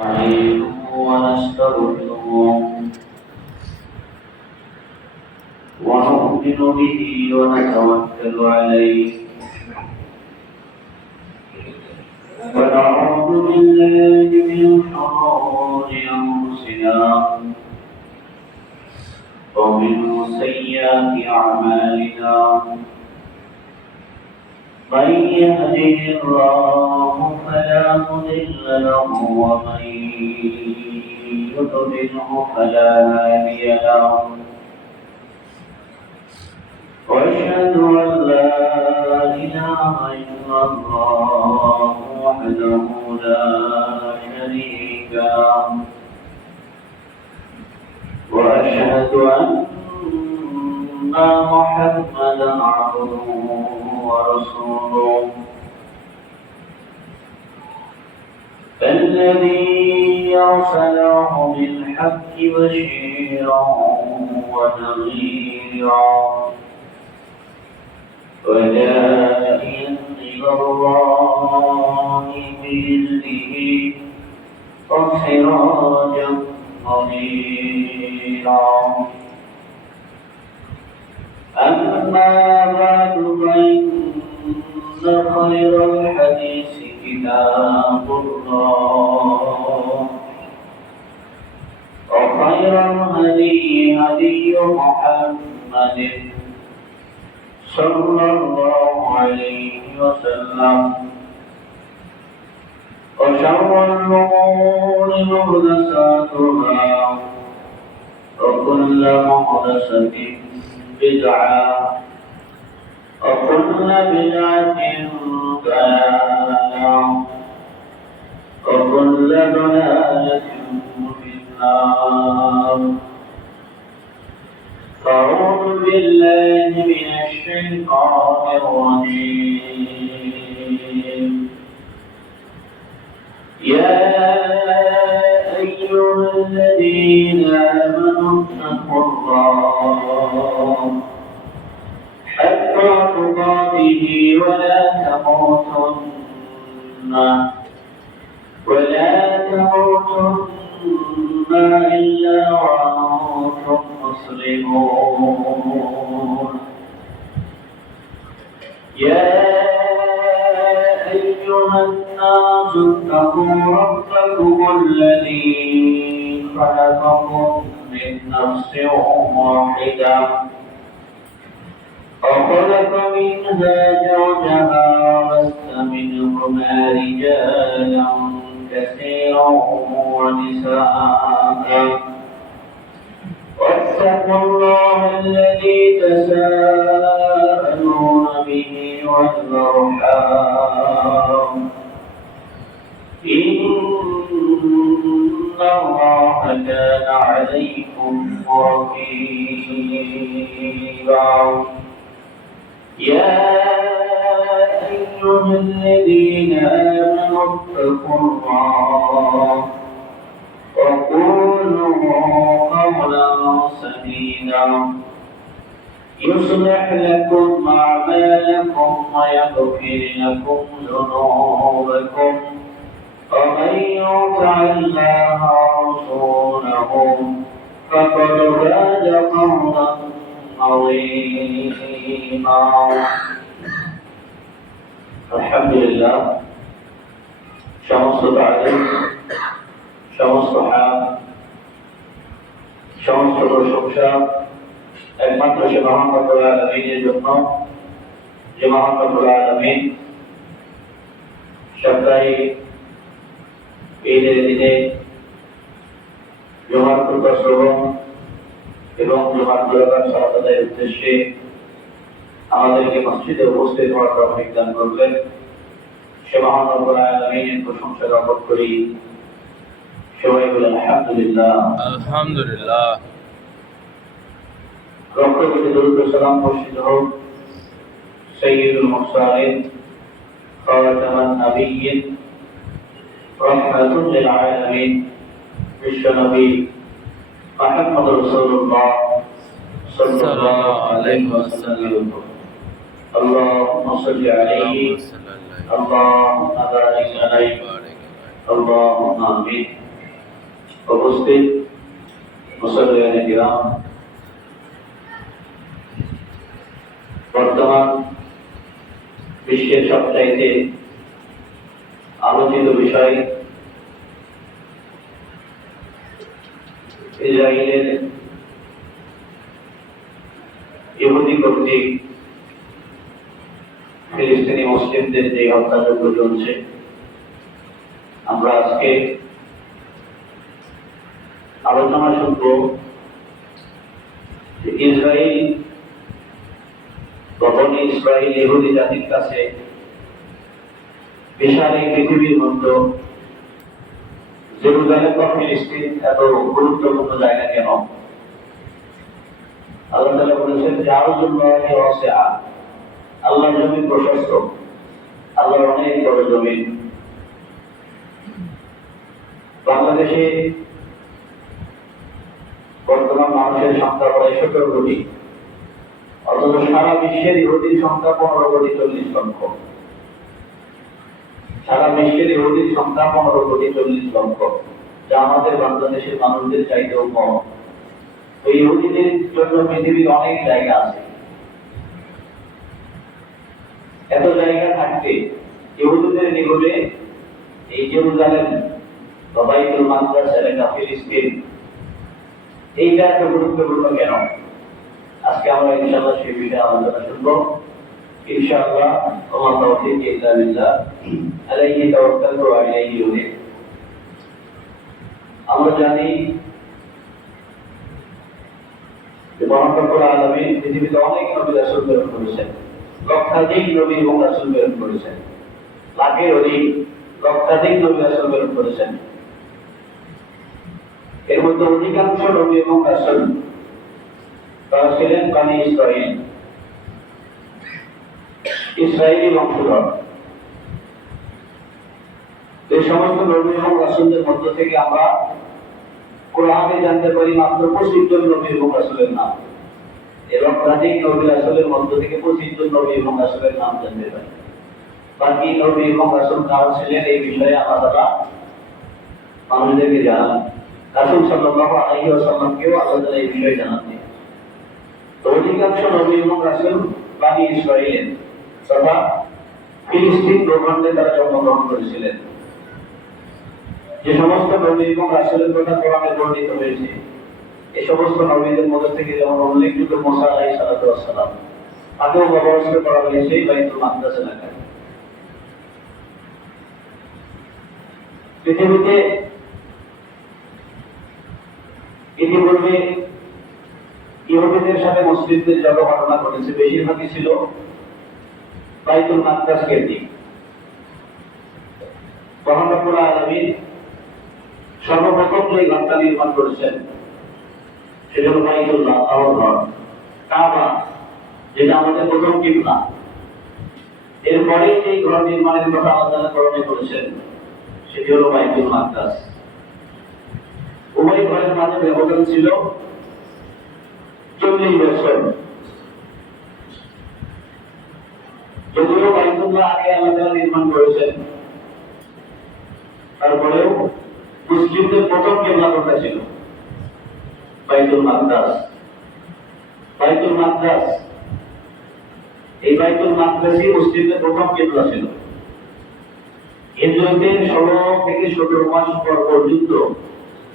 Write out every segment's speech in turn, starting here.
نستعينه ونستغفره ونؤمن به ونتوكل عليه ونعوذ بالله من شرور أنفسنا ومن سيئات أعمالنا من يهده الله فلا مضل له ومن يضلله فلا هادي له واشهد ان لا اله الا الله وحده لا شريك له واشهد ان محمدا عبده ورسوله الذي أرسله بالحق بشيرا ونذيرا وداعيا إلى الله بإذنه وسراجا منيرا أما بعد فإن خير الحديث كتاب الله وخير الهدي هدي محمد صلى الله عليه وسلم وشر الأمور محدثاتها وكل محدثة بدعة وكل بدعة ضلالة وكل ضلالة في النار أعوذ بالله من الشيطان الرجيم يا أيها الذين آمنوا اتقوا الله حق تقاته ولا تموتن إلا وأنتم مسلمون يا أيها الناس اتقوا ربكم الذي خلقكم من نفس واحدة وخلق منها زوجها وبث منهما رجالا كثيرا ونساء واتقوا الله الذي تساءلون به والأرحام إن الله كان عليكم رقيبا يا أيها الذين آمنوا اتقوا الله وقولوا قولا سديدا يصلح لكم أعمالكم ويغفر لكم ذنوبكم ومن يطع الله ورسوله فقد فاز فوزا عظيما الحمد لله সমস্ত তারিফ সমস্ত হামদ সমস্ত প্রশংসা একমাত্র সে মহান রব্বুল আলামিনের জন্য যে মহান রব্বুল আলামিন সপ্তাহে ঈদের দিনে জুমার খুতবা শ্রবণ এবং জুমার মুবারক সালাত আদায়ের উদ্দেশ্যে আমাদেরকে মসজিদে উপস্থিত হওয়ার তৌফিক দান করলেন সে মহান রব্বুল আলামিনের প্রশংসা জ্ঞাপন করি সবাই বলেন আলহামদুলিল্লাহ আলহামদুলিল্লাহ রক্ষাকৃত দরুদ সালাম বর্ষিত হোক সাইয়্যিদুল মুরসালিন খাতামান নাবিয়্যিন রাহমাতুল লিল আলামিন বিশ্বনবী মুহাম্মদ রাসূলুল্লাহ সাল্লাল্লাহু আলাইহি ওয়াসাল্লাম اللهم صل عليه اللهم بارك عليه اللهم آمين উপস্থিত মুসল্লিয়ানে কিরাম, বর্তমান বিশ্বের সবচাইতে আলোচিত বিষয় ইসরায়েলের ইহুদি কর্তৃক ফিলিস্তিনি মুসলিমদের যে হত্যাযজ্ঞ চলছে। আমরা আজকে আলোচনা শুনব ইসরায়েল বনি ইসরায়েল ইহুদি জাতির কাছে বিশাল এই পৃথিবীর মধ্যে জেরুজালেম বা ফিলিস্তিন এত গুরুত্বপূর্ণ জায়গা কেন? আল্লাহ তাআলা বলেছেন যে আরজুল্লাহি ওয়াসিআ, আল্লাহর জমিন প্রশস্ত, আল্লাহর অনেক বড় জমিন। বাংলাদেশে বর্তমান মানুষের সংখ্যা প্রায় 17 কোটি, অথচ সারা বিশ্বের ইহুদির সংখ্যা 15 কোটি 40 লক্ষ। সারা বিশ্বের ইহুদির সংখ্যা 15 কোটি 40 লক্ষ, যা আমাদের বাংলাদেশের মানুষদের চাইতেও কম। তো ইহুদিদের জন্য পৃথিবীর অনেক জায়গা আছে। এত জায়গা থাকতে ইহুদিদের নিকটে এই জেরুজালেম বা বাইতুল মাকদাস এলাকা ফিলিস্তিন এইটা এত গুরুত্বপূর্ণ কেন? আজকে আমরা ইনশাআল্লাহ সেই বিষয়ে আলোচনা শুনবো। ইনশাআল্লাহ ওয়া মা তাওফীকি ইল্লা বিল্লাহ, আলাইহি তাওয়াক্কালতু ওয়া ইলাইহি উনীব। আমরা জানি যে মহান রব্বুল আলামিন পৃথিবীতে অনেক নবী রাসূল প্রেরণ করেছেন, লক্ষাধিক নবী এবং রাসূল প্রেরণ করেছেন, লাখের অধিক লক্ষাধিক নবী রাসূল প্রেরণ করেছেন। এর মধ্যে অধিকাংশ নবী এবং রাসূল তারা ছিলেন বনি ইসরাইল, ইসরায়েলি বংশধর। এই সমস্ত নবী এবং রাসূলদের মধ্য থেকে আমরা কোরআনে জানতে পারি মাত্র 25 জন নবী এবং রাসূলের নাম। এবং লক্ষাধিক নবী রাসূলের মধ্য থেকে 25 জন নবী এবং রাসূলের নাম জানতে পারি। বাকি নবী এবং রাসূল কারা ছিলেন এই বিষয়ে আল্লাহ তাআলা মানুষদেরকে জানান। রাসূল সাল্লাল্লাহু আলাইহি ওয়াসাল্লামকেও আল্লাহ তাআলা এই বিষয়ে জানান। তো অধিকাংশ নবী এবং রাসূল বনি ইসরায়েলের তথা ফিলিস্তিন ভূখণ্ডে তারা জন্মগ্রহণ করেছিলেন। যে সমস্ত নবী এবং রাসূলের কথা কোরআনে বর্ণিত হয়েছে, এই সমস্ত নবীদের মধ্যে থেকে যেমন উল্লেখযোগ্য মুসা আলাইহিস সালাতু ওয়াস সালাম, তাকেও ব্যবস্থা করা হয়েছে বাইতুল মাকদাস এলাকায়। পৃথিবীতে ইতিপূর্বে ইহুদিদের সাথে মুসলিমদের যত ঘটনা ঘটেছে বেশিরভাগই ছিল বাইতুল মাকদাস কেন্দ্রিক। মহান রব্বুল আলামিন সর্বপ্রথম যে ঘরটা নির্মাণ করেছেন সেটা হলো বাইতুল্লাহ, আল্লাহর ঘর, কাবা, যেটা আমাদের প্রথম কিবলা। এরপরে যে ঘর নির্মাণের কথা আল্লাহ তাআলা কোরআনে বলেছেন সেটি হলো বাইতুল মাকদাস। উভয় ঘরের মাঝে ব্যবধান ছিল 40 বছর। যদিও বাইতুল্লাহ আগে আল্লাহ তাআলা নির্মাণ করেছেন, তারপরেও মুসলিমদের প্রথম কিবলা কোনটা ছিল? বাইতুল মাকদাস। বাইতুল মাকদাস, এই বাইতুল মাকদাসই মুসলিমদের প্রথম কিবলা ছিল। হিজরতের 16 থেকে 17 মাস পর পর্যন্ত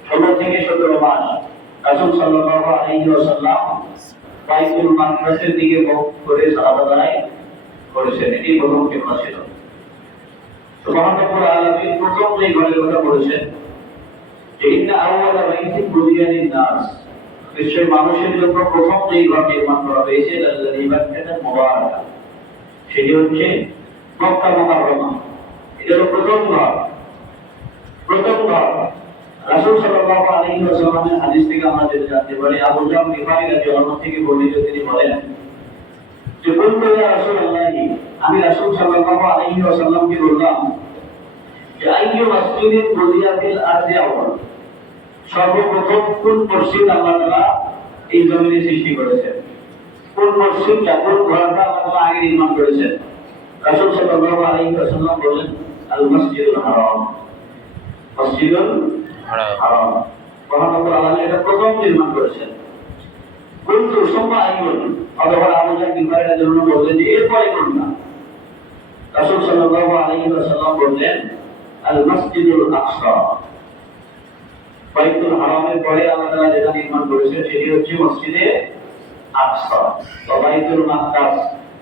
16 থেকে 17 মাস রাসূল সাল্লাল্লাহু আলাইহি ওয়াসাল্লাম বাইতুল মাকদাসের দিকে মুখ করে সালাত আদায় করেছেন। এটি প্রথম কিবলা ছিল। মহান রব্বুল আলামিন প্রথম যে ঘরের কথা বলেছেন যে ইন্না আউওয়ালা বাইতিন বুনিয়া লিন-নাস, নিশ্চয়ই মানুষের জন্য প্রথম যে ঘর নির্মাণ করা হয়েছে আল্লাযী বাক্কাতা মুবারাকা, সেটি হচ্ছে মক্কা মুকাররমা। এটা হলো প্রথম ঘর। প্রথম ঘর রাসূল সাল্লাল্লাহু আলাইহি ওয়াসাল্লামের হাদিস থেকে আমরা যেটা জানতে পারি, আবু যার গিফারী রাদিয়াল্লাহু থেকে বর্ণিত, তিনি বলেন যে বলতো ইয়া রাসূলুল্লাহ, আমি রাসূল সাল্লাল্লাহু আলাইহি ওয়াসাল্লামকে বললাম যে আইয়ু মাসজিদিন বুনিয়া ফিল আরদি আওয়াল, সর্বপ্রথম কোন মসজিদ আল্লাহ তাআলা এই জমিনে সৃষ্টি করেছেন? কোন মসজিদটা, কোন ঘরটা আল্লাহ তাআলা আগে নির্মাণ করেছেন? রাসূল সাল্লাল্লাহু আলাইহি ওয়াসাল্লাম বলেন আল মসজিদুল হারাম, মসজিদুল হারাম। মহান রব্বুল আলামিন এটা প্রথম নির্মাণ করেছেন। কিন্তু সুম্মা আইয়ুন, অথবা আবু জাহল গিফারীর জন্য বললেন যে এরপরে কোন না। রাসূল সাল্লাল্লাহু আলাইহি ওয়াসাল্লাম বললেন আল মসজিদুল আকসা, বাইতুল হারামের পরে আল্লাহ তাআলা যেটা নির্মাণ করেছেন সেটি হচ্ছে মসজিদে আকসা বা বাইতুল মাকদাস,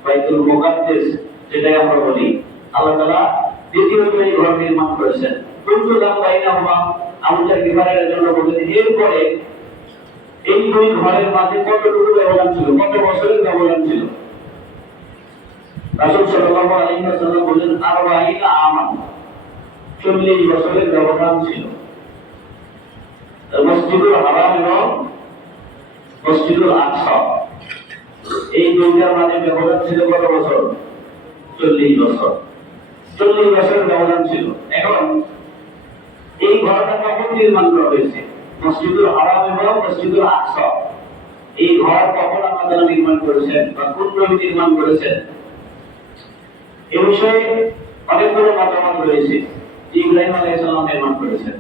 বাইতুল মুকাদ্দাস যেটাকে আমরা বলি। আল্লাহ তাআলা দ্বিতীয় এই ঘর নির্মাণ করেছেন। কিন্তু দাম বাইনাহুমা, আবু জাহল গিফারীর জন্য বললেন এরপরে এই দুই ঘরের মাঝে কতটুকু ব্যবধান ছিল, কত বছরের ব্যবধান ছিল? রাসূল সাল্লাল্লাহু আলাইহি ওয়াসাল্লাম বললেন 40 আমান, 40 বছরের ব্যবধান ছিল। মসজিদুল হারাম এবং মসজিদুল আকসা এই দুইটার মাঝে ব্যবধান ছিল কত বছর? 40 বছর। 40 বছরের ব্যবধান ছিল। এখন এই ঘরটা কখন নির্মাণ করা হয়েছে? মসজিদুল হারাম এবং মসজিদুল আকসা এই ঘর কখন আল্লাহ নির্মাণ করেছেন বা কোন নবী নির্মাণ করেছেন? এ বিষয়ে অনেকগুলো মতামত রয়েছে। ইব্রাহিম আলাইহিস সালাম নির্মাণ করেছেন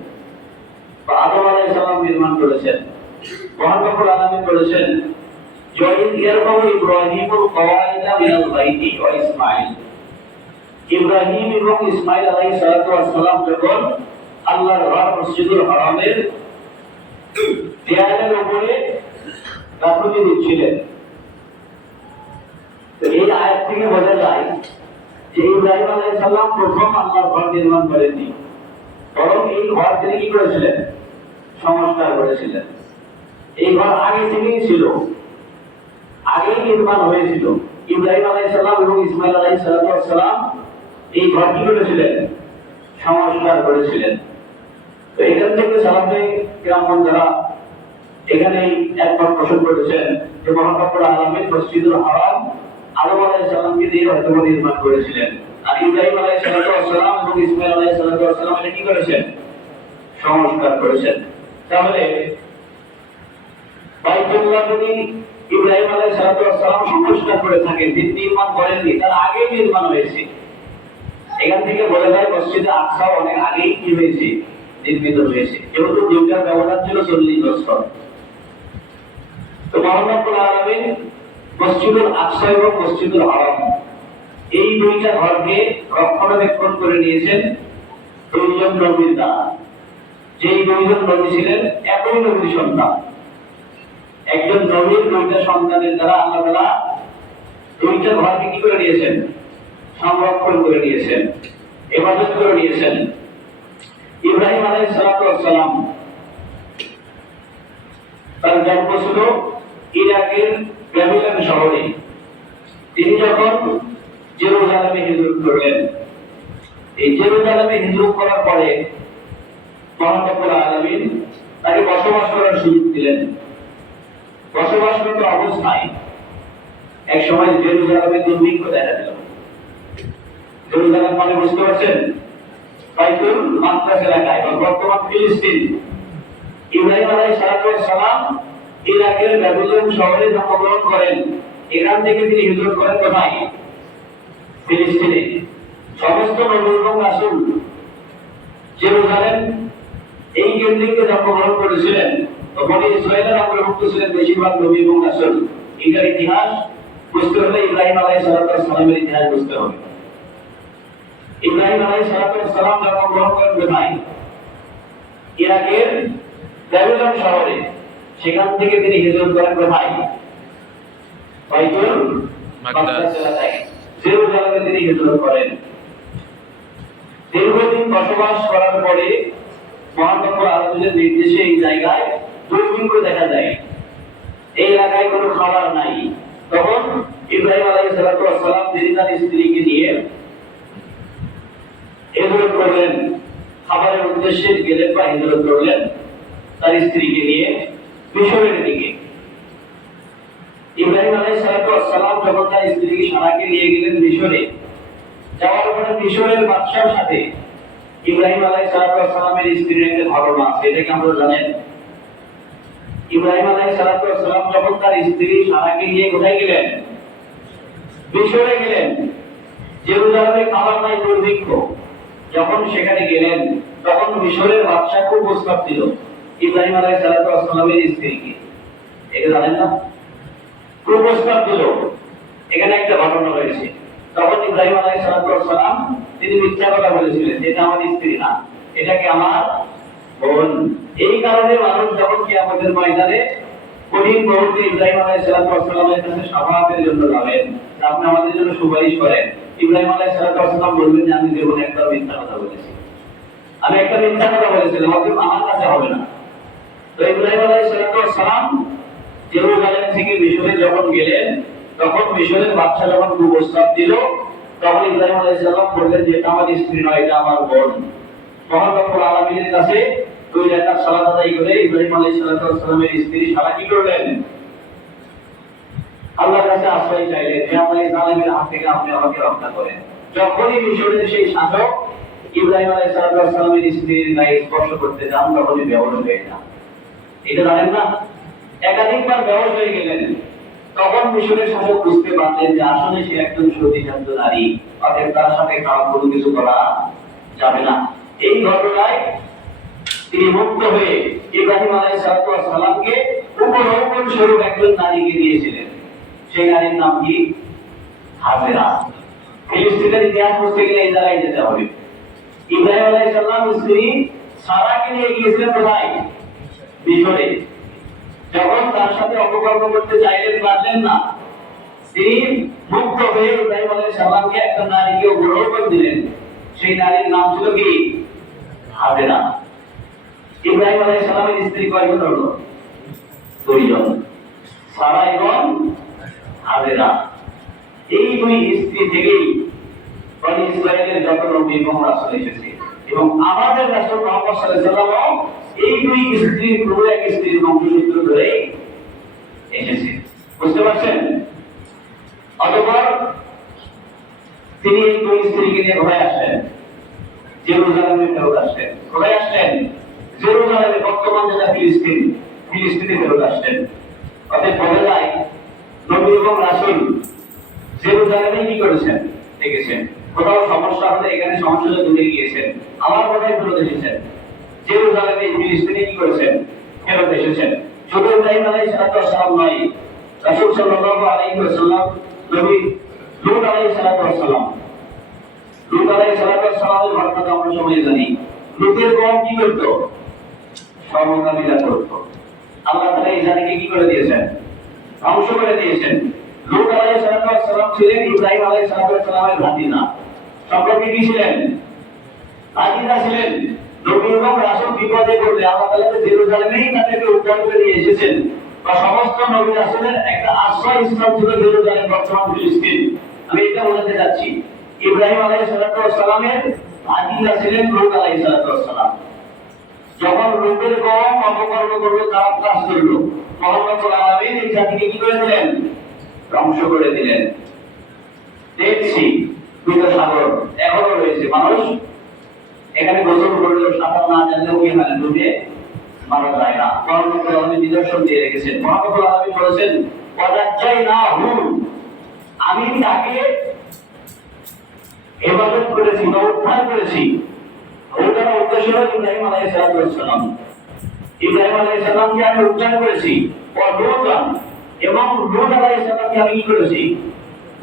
বা আদম আলাইহিস সালাম নির্মাণ করেছেন, মহান রব্বুল আলামিন করেছেন। জয়িন ইয়ারফাউ ইব্রাহিমুল কওয়াইদা মিনাল বাইতি ওয়া ইসমাঈল, ইব্রাহিম এবং ইসমাঈল আলাইহিস সালাতু ওয়াস সালাম যখন আল্লাহর ঘর মসজিদুল হারামের দেয়ালের উপরে গাঁথুনি দিচ্ছিলেন। এই আয়াত থেকে বোঝা যায় যে ইব্রাহিম আলাইহিস সালাম প্রথম আল্লাহর ঘর নির্মাণ করেননি, বরং এই ঘর তিনি কি করেছিলেন? সংস্কার করেছিলেন। এই ঘর আগে থেকেই ছিল, আগেই নির্মাণ হয়েছিল। ইব্রাহিম আলাইহিস সালাম এবং ইসমাঈল আলাইহিস সালাম এই ঘর কি করেছিলেন? সংস্কার করেছিলেন। তো এখান থেকে সাহাবায়ে কিরাম যারা এখানে একবার প্রশ্ন করেছেন যে মহান রব্বুল আলামিন মসজিদুল হারাম আদম আলাইহিস সালামকে দিয়ে হয়তো নির্মাণ করেছিলেন, আর ইব্রাহিম আলাইহিস সালাম এবং ইসমাঈল আলাইহিস সালাম এটা কি করেছেন? সংস্কার করেছেন। তাহলে বাইতুল্লাহ যদি ইব্রাহিম আলাইহিস সালাম সংস্কার করে থাকেন, তিনি নির্মাণ করেননি, তার আগে নির্মাণ হয়েছে। এখান থেকে বোঝা যায় মসজিদে আকসা অনেক আগেই কি হয়েছে? নির্মিত হয়েছে। যেহেতু দুইটার ব্যবধান ছিল 40 বছর। তো মহান রব্বুল আলামিন মসজিদুল আকসা এবং মসজিদুল হারাম এই দুইটা ঘরকে রক্ষণাবেক্ষণ করে নিয়েছেন দুইজন নবীর দ্বারা। যেই দুইজন নবী ছিলেন একই নবীর সন্তান। একজন নবীর দুইটা সন্তানের দ্বারা আল্লাহ তাআলা দুইটা ঘরকে কি করে নিয়েছেন? সংরক্ষণ করে নিয়েছেন, ইবাদত করে নিয়েছেন। ইব্রাহিম আলাইহিস সালাম তার জন্ম ছিল ইরাকের ব্যাবিলন শহরে। তিনি যখন জেরুজালেমে হিজরত করলেন, এই জেরুজালেমে হিজরত করার পরে মহান রব্বুল আলামিন তাকে বসবাস করার সুযোগ দিলেন। বসবাসরত অবস্থায় এক সময় জেরুজালেমে দুর্ভিক্ষ দেখা দিল। জেরুজালেম মানে বুঝতে পারছেন? বাইতুল মাকদাস এলাকায় বা বর্তমান ফিলিস্তিন। ইব্রাহিম আলাইহিস সালাম ইরাকের ব্যাবিলন শহরে জন্মগ্রহণ করেন। এখান থেকে তিনি হিজরত করেন কোথায়? ফিলিস্তিনে। সমস্ত নবী এবং রাসূল জেরুজালেম এই কেন্দ্রে জন্মগ্রহণ করেছিলেন। বনি ইসরাঈলের অন্তর্ভুক্ত ছিলেন বেশিরভাগ নবী এবং রাসূল। এটার ইতিহাস বুঝতে হলে ইব্রাহিম আলাইহিস সালামের ইতিহাস বুঝতে হবে। ইব্রাহিম আলাইহিস সালাম জন্মগ্রহণ করেন কোথায়? ইরাকের ব্যাবিলন শহরে। সেখান থেকে তিনি হিজরত করেন কোথায়? বাইতুল মাকদাস এলাকায়, জেরুজালেমে তিনি হিজরত করেন। দীর্ঘদিন বসবাস করার পরে মহান রব্বুল আলামিনের নির্দেশে এই জায়গায় দুর্ভিক্ষ দেখা যায়। এই এলাকায় কোনো খাবার নাই। তখন ইব্রাহিম আলাইহিস সালাম তিনি তার স্ত্রীকে নিয়ে হিজরত করলেন, খাবারের উদ্দেশ্যে গেলেন বা হিজরত করলেন তার স্ত্রীকে নিয়ে মিশরের দিকে। ইব্রাহিম আলাইহিস সালাম যখন তার স্ত্রীকে সারাকে নিয়ে গেলেন মিশরে, যাওয়ার পরে মিশরের বাদশার সাথে ইব্রাহিম আলাইহিস সালামের স্ত্রীর একটা ঘটনা আছে, এটা কি আপনারা জানেন? ইব্রাহিম আলাইহিস সালাম যখন তার স্ত্রী সারাকে নিয়ে কোথায় গেলেন? মিশরে গেলেন। জেরুজালেমে খাবার নাই, দুর্ভিক্ষ। যখন সেখানে গেলেন তখন মিশরের বাদশা খুব প্রস্তাব দিল ইব্রাহিম আলাইহিস সালামের স্ত্রীকে, এটা জানেন না? প্রস্তাব দিল। এখানে একটা ঘটনা রয়েছে। তখন ইব্রাহিম আলাইহিস সালাম তিনি মিথ্যা কথা বলেছিলেন, এটা আমার স্ত্রী না, এটাকে আমার বোন। এই কারণে মানুষ যখন কিয়ামতের ময়দানে কঠিন মুহূর্তে ইব্রাহিম আলাইহিস সালামের কাছে শাফাআতের জন্য যাবেন, আপনি আমাদের জন্য সুপারিশ করেন, ইব্রাহিম আলাইহিস সালাম বলবেন যে আমি জীবনে একটা মিথ্যা কথা বলেছি, আমি একটা মিথ্যা কথা বলেছিলাম, অতএব আমার কাছে হবে না। তো ইব্রাহিম আলাইহিস সালাম জেরুজালেম থেকে মিশরে যখন গেলেন, তখন মিশরের বাদশা যখন প্রস্তাব দিল, তখন ইব্রাহিম আলাইহিস সালাম বললেন যে এটা আমার স্ত্রী নয়, এটা আমার বোন। মহান রব্বুল আলামিনের কাছে 2 রাকাত সালাত আদায় করে ইব্রাহিম আলাইহিস সালামের স্ত্রী সারা কি করলেন? আল্লাহর কাছে আশ্রয় চাইলেন যে আমার এই জালিমের হাত থেকে আপনি আমাকে রক্ষা করেন। যখনই মিশরের সেই শাসক ইব্রাহিম আলাইহিস সালামের স্ত্রীর গায়ে স্পর্শ করতে যান, তখনই বেহুশ হয়ে যান। এটা জানেন না? একাধিকবার বেহুশ হয়ে গেলেন। তখন মিশরের শাসক বুঝতে পারলেন যে আসলে সে একজন সতীসাধ্য নারী, অতএব তার সাথে খারাপ কোনো কিছু করা যাবে না। এই ঘটনায় তিনি মুক্ত হয়ে ইব্রাহিম আলাইহিস সালামকে উপরোপণ স্বরূপ একজন নারীকে দিয়েছিলেন। সেই নারীর নাম কি? হাজেরা। ফিলিস্তিনের ইতিহাস পড়তে গেলে এই জায়গায় যেতে হবে। ইব্রাহিম আলাইহিস সালাম স্ত্রী সারাকে নিয়ে গিয়েছিলেন কোথায়? মিশরে। যখন তার সাথে অপকর্ম করতে চাইলেন, পারলেন না, তিনি মুক্ত হয়ে ইব্রাহিম আলাইহিস সালামকে একটা নারীকে উপরোপণ দিলেন। সেই নারীর নাম ছিল কি? হাজেরা। ইব্রাহিম আলাইহিস সালামের স্ত্রী কয়জন হলো? 2 জন, সারা এবং হাজেরা। এই 2 স্ত্রী থেকেই বনি ইসরাইলের যত নবী এবং রাসূল এসেছে, এবং আমাদের রাসূল মুহাম্মদ সাল্লাল্লাহু আলাইহি ওয়াসাল্লাম এই 2 স্ত্রীর পুরো এক স্ত্রীর বংশসূত্র ধরে এসেছে। বুঝতে পারছেন? অতঃপর তিনি এই 2 স্ত্রীকে নিয়ে কোথায় আসলেন? জেরুজালেমে ফেরত আসলেন। কোথায় আসলেন? জেরুজালেমে, বর্তমান যেটা ফিলিস্তিনে ফেরত আসলেন। অতএব বলা যায় নবী এবং রাসূল জেরুজালেমে কি করেছেন? দেখেছেন। কোথাও সমস্যা হলে এখানে সমস্যা দূরে গিয়েছেন, আমার কথাই ফেরত এসেছেন। জেরুজালেমে ফিলিস্তিনে কি করেছেন? ফেরত এসেছেন। শুধু ইব্রাহিম আলাইহিস সালাম নয়, রাসূল সাল্লাল্লাহু আলাইহি ওয়াসাল্লাম, নবী লূত আলাইহিস সালাম, লূত আলাইহিস সালামের ঘটনা আমরা সবাই জানি। লূতের কওম কি করত? সমকামিতা করত। আল্লাহ তাআলা এই জাতিকে কি করে দিয়েছেন? ধ্বংস করে দিয়েছেন। লূত আলাইহিস সালাম ছিলেন ইব্রাহিম আলাইহিস সালামের ভাতিজা। সম্পর্কে কি ছিলেন? ভাতিজা ছিলেন। নবী এবং রাসূল বিপদে পড়লে আল্লাহ তাআলা জেরুজালেমেই তাদেরকে উদ্ধার করে নিয়ে এসেছেন। বা সমস্ত নবী রাসূলের একটা আশ্রয়স্থল ছিল জেরুজালেম, বর্তমান ফিলিস্তিন। আমি এটা বলতে যাচ্ছি, ইব্রাহিম আলাইহিস সালামের ভাতিজা ছিলেন লূত আলাইহিস সালাম। যখন লূতের কওম অপকর্ম করলো, খারাপ কাজ করলো, মহান রব্বুল আলামিন এই জাতিকে কি করে দিলেন? ধ্বংস করে দিলেন। দেখছি মৃত সাগর এখনো রয়েছে। মানুষ এখানে গোসল করলেও সাঁতার না জানলেও কি হয়? ডুবে মারা যায় না। মহান রব্বুল আলামিন নিদর্শন দিয়ে রেখেছেন। মহান রব্বুল আলামিন বলেছেন, ওয়াদাজ্জাইনাহু, আমি তাকে ইবাদত করেছি বা উদ্ধার করেছি। ওটার উদ্দেশ্য হলো ইব্রাহিম আলাইহিস সালাম। ইব্রাহিম আলাইহিস সালামকে আমি উদ্ধার করেছি, লূতন, এবং লূত আলাইহিস সালামকে আমি কি করেছি?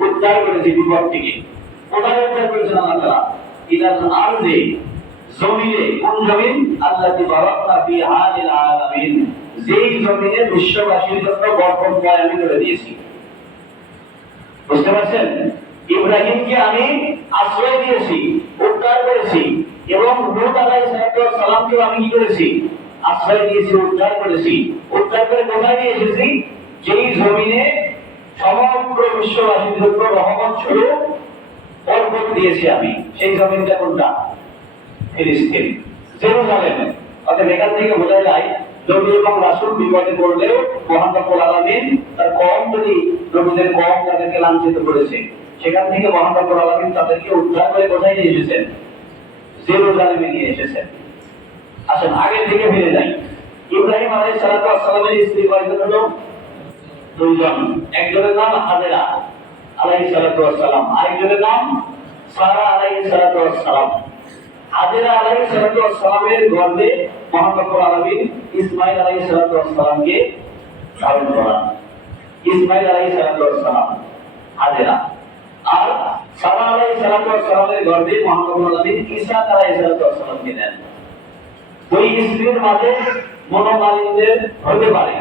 উদ্ধার করেছি বিপদ থেকে। কোথায় উদ্ধার করেছেন আল্লাহ তাআলা? ইলাল আরদি, জমিনে। কোন জমিন? আল্লাতী বারাকনা ফিহা লিল আলামিন, যেই জমিনে বিশ্ববাসীর জন্য বরকতময় আমি করে দিয়েছি। বুঝতে পারছেন? ইব্রাহিমকে আমি আশ্রয় দিয়েছি, উদ্ধার করেছি, এবং লূত আলাইহিস সালামকে আমি কি করেছি? আশ্রয় দিয়েছি, উদ্ধার করেছি। উদ্ধার করে কোথায় নিয়ে এসেছি? যেই জমিনে সমগ্র বিশ্ববাসীর জন্য রহমত স্বরূপ বরকত দিয়েছি আমি, সেই জমিনটা কোনটা? ফিলিস্তিন, জেরুজালেম। অতএব এখান থেকে বোঝা যায় নবী এবং রাসূল বিপদে পড়লেও মহান রব্বুল আলামিন তার কওম, যদি নবীদের কওম তাদেরকে লাঞ্ছিত করেছে, সেখান থেকে মহান রব্বুল আলামিন তাদেরকে উদ্ধার করে কোথায় নিয়ে এসেছেন? জেরুজালেমে নিয়ে এসেছেন। আসেন আগের দিকে ফিরে যাই। ইব্রাহিম আলাইহিস সালামের স্ত্রী কয়জন হলো? 2 জন। একজনের নাম হাজেরা আলাইহিস সালাম, আরেকজনের নাম সারা আলাইহিস সালাম। হাজেরা আলাইহিস সালাতু ওয়াস সালামের গর্ভে মহান রব্বুল আলামিন ইসমাঈল আলাইহিস সালাতু ওয়াস সালামকে ধারণ করান। ইসমাঈল আলাইহিস সালাতু ওয়াস সালাম হাজেরা, আর সারা আলাইহিস সালাতু ওয়াস সালামের গর্ভে মহান রব্বুল আলামিন ঈসা আলাইহিস সালাতু ওয়াস সালামকে দেন। দুই স্ত্রীর মাঝে মনোমালিন্যের হতে পারে।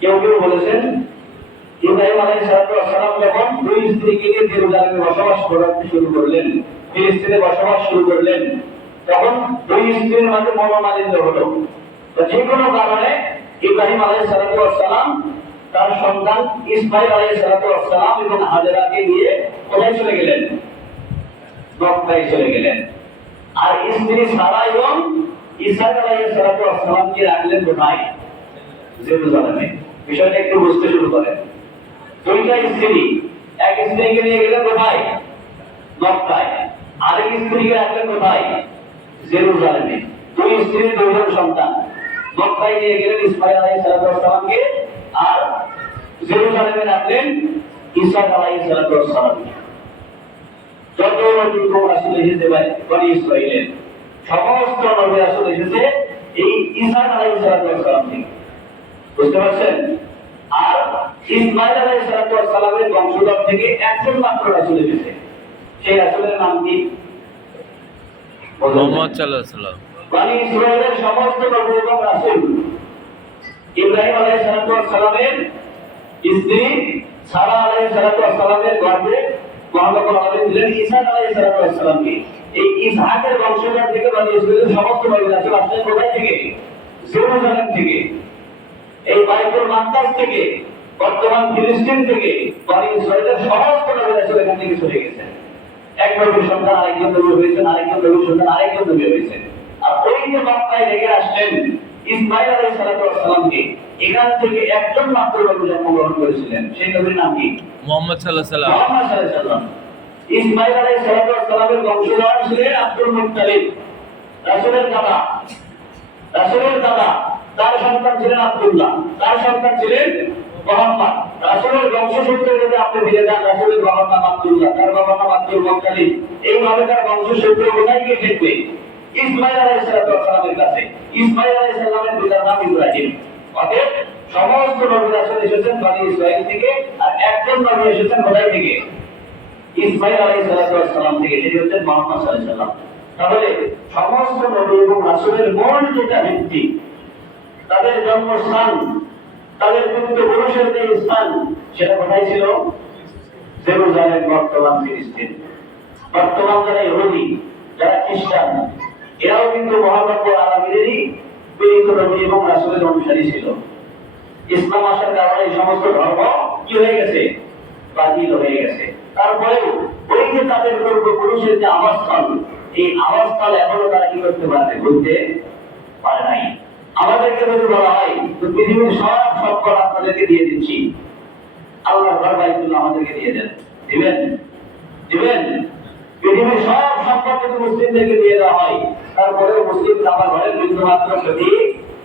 কেউ কেউ বলেছেন ইব্রাহিম আলাইহিস সালাতু ওয়াস সালাম যখন দুই স্ত্রীকে নিয়ে জেরুজালেমে বসবাস করতে শুরু করলেন, ফিলিস্তিনে বসবাস শুরু করলেন, তখন দুই স্ত্রীর মাঝে মনোমালিন্য হলো। তো যে কোনো কারণে ইব্রাহিম আলাইহিস সালাতু ওয়াস সালাম তার সন্তান ইসমাঈল আলাইহিস সালাতু ওয়াস সালাম এবং হাজেরাকে নিয়ে কোথায় চলে গেলেন? মক্কায় চলে গেলেন। আর স্ত্রী সারা এবং ঈসা আলাইহিস সালাতু ওয়াস সালামকে রাখলেন কোথায়? জেরুজালেমে। বিষয়টা একটু বুঝতে শুরু করেন। দুইটা স্ত্রী, এক স্ত্রীকে নিয়ে গেলেন কোথায়? মক্কায়। আরেক স্ত্রীকে রাখলেন কোথায়? জেরুজালেমে। দুই স্ত্রীর দুইজন সন্তান। মক্কায় নিয়ে গেলেন ইসমাঈল আলাইহিস সালাতু ওয়াস সালামকে, আর জেরুজালেমে রাখলেন ঈসা আলাইহিস সালাতু ওয়াস সালামকে। যত নবী রাসূল এসেছে বনি ইসরাঈলের, সমস্ত নবী রাসূল এসেছে এই ঈসা আলাইহিস সালাতু ওয়াস সালাম থেকে। বুঝতে পারছেন? আর ইসমাঈল আলাইহিস সালাতু ওয়াস সালামের বংশধর থেকে একজন মাত্র রাসূল এসেছে। সেই রাসূলের নাম কি? মুহাম্মদ সাল্লাল্লাহু আলাইহি ওয়াসাল্লাম। বনি ইসরাঈলের সমস্ত নবী এবং রাসূল ইব্রাহিম আলাইহিস সালাতু ওয়াস সালামের স্ত্রী সারা আলাইহিস সালাতু ওয়াস সালামের গর্ভে মহান রব্বুল আলামিন দিলেন ঈসা আলাইহিস সালাতু ওয়াস সালামকে। এই ইসহাকের বংশধর থেকে বনি ইসরাঈলের সমস্ত নবী রাসূল আসলেন কোথায় থেকে? জেরুজালেম থেকে। এই বাইতুল মাকদাস থেকে, বর্তমান ফিলিস্তিন থেকে বনি ইসরাঈলের সমস্ত নবী রাসূল এখান থেকে চলে গেছেন। এক নবীর সন্তান আরেকজন নবী হয়েছেন, আরেকজন নবীর সন্তান আরেকজন নবী হয়েছেন। আর ওই যে মক্কায় রেখে আসলেন ইসমাঈল আলাইহিস সালাতু ওয়াস সালামকে, এখান থেকে একজন মাত্র নবী জন্মগ্রহণ করেছিলেন। সেই নবীর নাম কি? মুহাম্মদ সাল্লাল্লাহু আলাইহি ওয়াসাল্লাম। মুহাম্মদ সাল্লাল্লাহু আলাইহি ওয়াসাল্লাম। ইসমাঈল আলাইহিস সালাতু ওয়াস সালামের বংশধর ছিলেন আব্দুল মুত্তালিব, রাসূলের দাদা। রাসূলের দাদা, তার সন্তান ছিলেন আব্দুল্লাহ, তার সন্তান ছিলেন মুহাম্মদ। রাসূলের বংশসূত্রে যদি আপনি ফিরে যান, রাসূলের বাবার নাম আব্দুল্লাহ, তার বাবার নাম আব্দুল মুত্তালিব। এইভাবে তার বংশসূত্র কোথায় গিয়ে ঠেকবে? ইসমাঈল আলাইহিস সালাতু ওয়াস সালামের কাছে। ইসমাঈল আলাইহিস সালামের পিতার নাম ইব্রাহিম। অতএব সমস্ত নবী রাসূল এসেছেন বনি ইসরাঈল থেকে, আর একজন নবী এসেছেন কোথায় থেকে? ইসমাঈল আলাইহিস সালাতু ওয়াস সালাম থেকে। তিনি হচ্ছেন মুহাম্মদ সাল্লাল্লাহু আলাইহি ওয়াসাল্লাম। তাহলে সমস্ত নবী এবং রাসূলের মূল যেটা ভিত্তি, তাদের জন্মস্থান, তাদের পূর্বপুরুষের যে স্থান, সেটা কোথায় ছিল? জেরুজালেম, বর্তমান ফিলিস্তিন। বর্তমান যারা ইহুদি, যারা খ্রিস্টান, এরাও কিন্তু মহান রব্বুল আলামিনেরই প্রেরিত নবী এবং রাসূলের অনুসারী ছিল। ইসলাম আসার কারণে এই সমস্ত ধর্ম কি হয়ে গেছে? বাতিল হয়ে গেছে। তারপরেও ওই যে তাদের পূর্বপুরুষের যে আবাসস্থল, এই আবাসস্থল এখনো তারা কি করতে পারে? বলতে পারে নাই। আমাদেরকে যদি বলা হয় তো পৃথিবীর সব সম্পদ আপনাদেরকে দিয়ে দিচ্ছি, আল্লাহর ঘর বাইতুল্লাহ আমাদেরকে দিয়ে দেন, দিবেন? দিবেন? পৃথিবীর সব সম্পদ যদি মুসলিমদেরকে দিয়ে দেওয়া হয়, তারপরেও মুসলিম আমার ঘরের বিন্দু মাত্র ক্ষতি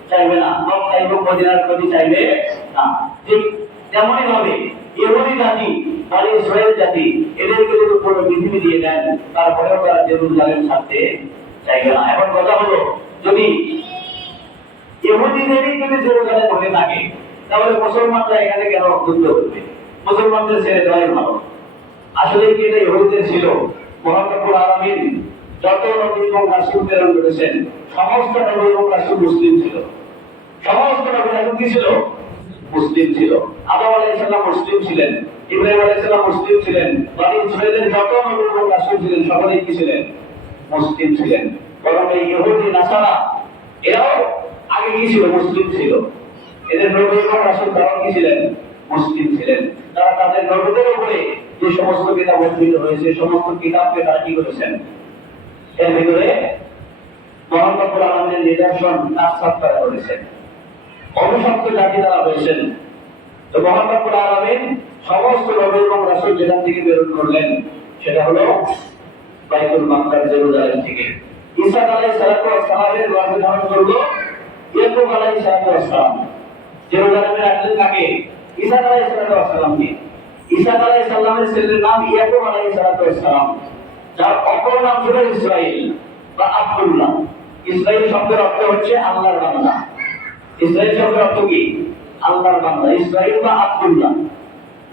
চাইবে না, মক্কা এবং মদিনার ক্ষতি চাইবে না। ঠিক তেমনই ভাবে ইহুদি জাতি, বনি ইসরাঈল জাতি, এদেরকে যদি পুরো পৃথিবী দিয়ে দেন, তারপরেও তারা জেরুজালেম ছাড়তে চাইবে না। এখন কথা হলো, যদি ইহুদিদেরই যদি জেরুজালেম হয়ে থাকে, তাহলে মুসলমানরা এখানে কেন যুদ্ধ করবে? মুসলমানদের ছেড়ে দেওয়াই ভালো। আসলে কি এটা ইহুদিদের ছিল? মহান রব্বুল আলামিন যত নবী এবং রাসূল প্রেরণ করেছেন, সমস্ত নবী এবং রাসূল মুসলিম ছিল। সমস্ত নবী রাসূল কি ছিল? মুসলিম ছিল। আদম আলাইহিস সালাম মুসলিম ছিলেন, ইব্রাহিম আলাইহিস সালাম মুসলিম ছিলেন, বনি ইসরাঈলের যত নবী এবং রাসূল ছিলেন সকলেই কি ছিলেন? মুসলিম ছিলেন। বরং এই ইহুদি নাসারা এরাও আগে কি ছিল? মুসলিম ছিল। এদের নবী এবং রাসূল তারাও কি ছিলেন? মুসলিম ছিলেন। তারা তাদের নবীদের উপরে যে সমস্ত কিতাব অবতীর্ণ হয়েছে, সমস্ত কিতাবকে তারা কি করেছেন? এর ভিতরে মহান রব্বুল আলামিনের নিদর্শন নাসখাত করেছেন। অভিশপ্ত জাতি তারা হয়েছেন। তো মহান রব্বুল আলামিন সমস্ত নবী এবং রাসূল যেখান থেকে প্রেরণ করলেন, সেটা হলো বাইতুল মাকদাস, জেরুজালেম থেকে। ঈসা আলাইহিস সালাতু ওয়াস সালামের গর্ভে ধারণ করলো ইয়াকুব আলাইহিস সালাতু ওয়াস সালাম। জেরুজালেমে রাখলেন কাকে? ঈসা আলাইহিস সালাতু ওয়াস সালামকে। ঈসা আলাইহিস সালামের ছেলের নাম ইয়াকুব আলাইহিস সালাতু ওয়াস সালাম, যার অপর নাম ছিল ইসরাঈল। বা আব্দুল্লাহ। ইসরাইল শব্দের অর্থ হচ্ছে আল্লাহর বান্দা। ইসরাইল শব্দের অর্থ কি? আল্লাহর বান্দা। ইসরাইল বা আব্দুল্লাহ।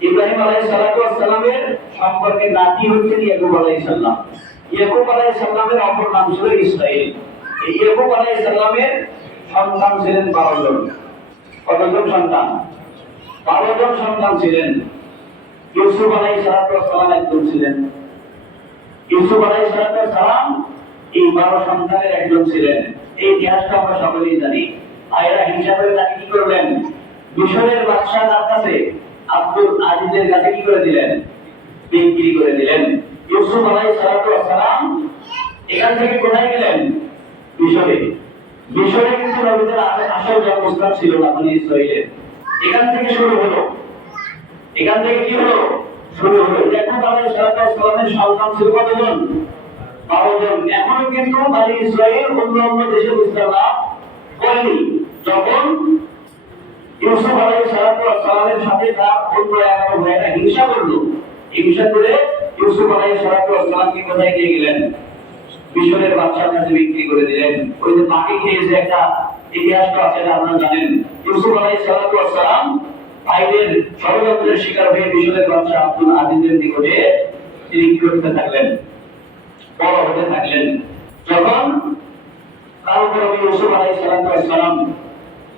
ইব্রাহিম আলাইহিস সালাতু ওয়াস সালামের সম্পর্কে নাতি হচ্ছেন ইয়াকুব আলাইহিস সালাম। ইয়াকুব আলাইহিস সালামের অপর নাম ছিল ইসরাইল। এই ইয়াকুব আলাইহিস সালামের সন্তান ছিলেন 12 জন। কতজন সন্তান? 12 জন সন্তান ছিলেন। ইউসুফ আলাইহিস সালাতু ওয়াস সালাম একজন ছিলেন। ইউসুফ আলাইহিস সালাতু ওয়াস সালাম এই 12 সন্তানের একজন ছিলেন। এই ইতিহাসটা আমরা সকলেই জানি। আয়রা হিসাবে তাকে কি করলেন? মিশরের বাদশা তার কাছে আব্দুল আজিজের কাছে কি করে দিলেন? বিক্রি করে দিলেন। ইউসুফ আলাইহিস সালাতু ওয়াস সালাম এখান থেকে কোথায় গেলেন? মিশরে। মিশরে কিন্তু নবীদের আসল জন্মস্থান ছিল না বনি ইসরাইলের। এখান থেকে শুরু হলো। এখান থেকে কি হলো? শুরু হলো। ইয়াকুব আলাইহিস সালাতু ওয়াস সালামের সন্তান ছিল কতজন? 12 জন। এখনো কিন্তু বনি ইসরাইল অন্য দেশে বিস্তার লাভ করেনি। যখন ইউসুফ আলাইহিস সালাতু ওয়াস সালামের সাথে তার অন্য 11 ভাইরা হিংসা করলো, হিংসা করে ইউসুফ আলাইহিস সালাতু ওয়াস সালামকে কোথায় দিয়ে গেলেন? মিশরের বাদশার কাছে বিক্রি করে দিলেন। ওই যে পাখি খেয়েছে একটা ইতিহাসটা আছে, আপনারা জানেন। ইউসুফ আলাইহিস সালাতু ওয়াস সালাম ভাইদের ষড়যন্ত্রের শিকার হয়ে মিশরের বাদশা আব্দুল আজিজের নিকটে তিনি কি করতে থাকলেন? বড় হতে থাকলেন। যখন তারপর ইউসুফ আলাইহিস সালাতু ওয়াস সালাম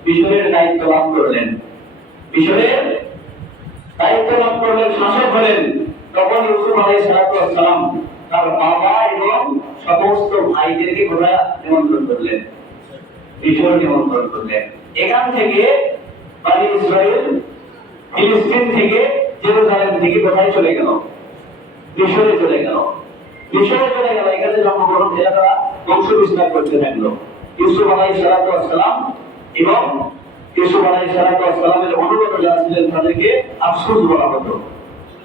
মিশরের দায়িত্ব লাভ করলেন, মিশরের দায়িত্ব লাভ করলেন, শাসক হলেন, তখন ইউসুফ আলাইহিস সালাতু ওয়াস সালাম তার বাবা এবং সমস্ত ভাইদেরকে কোথায় নিমন্ত্রণ করলেন? মিশর নিমন্ত্রণ করলেন। এখান থেকে বনি ইসরাইল ফিলিস্তিন থেকে জেরুজালেম থেকে কোথায় চলে গেল? মিশরে চলে গেল। মিশরে চলে গেল। এখানে জন্মগ্রহণ করে তারা বংশ বিস্তার করতে থাকলো। ইউসুফ আলাইহিস সালাতু ওয়াস সালাম এবং ইউসুফ আলাইহিস সালাতু ওয়াস সালামের অনুগত যারা ছিলেন তাদেরকে আফসুস বলা হতো।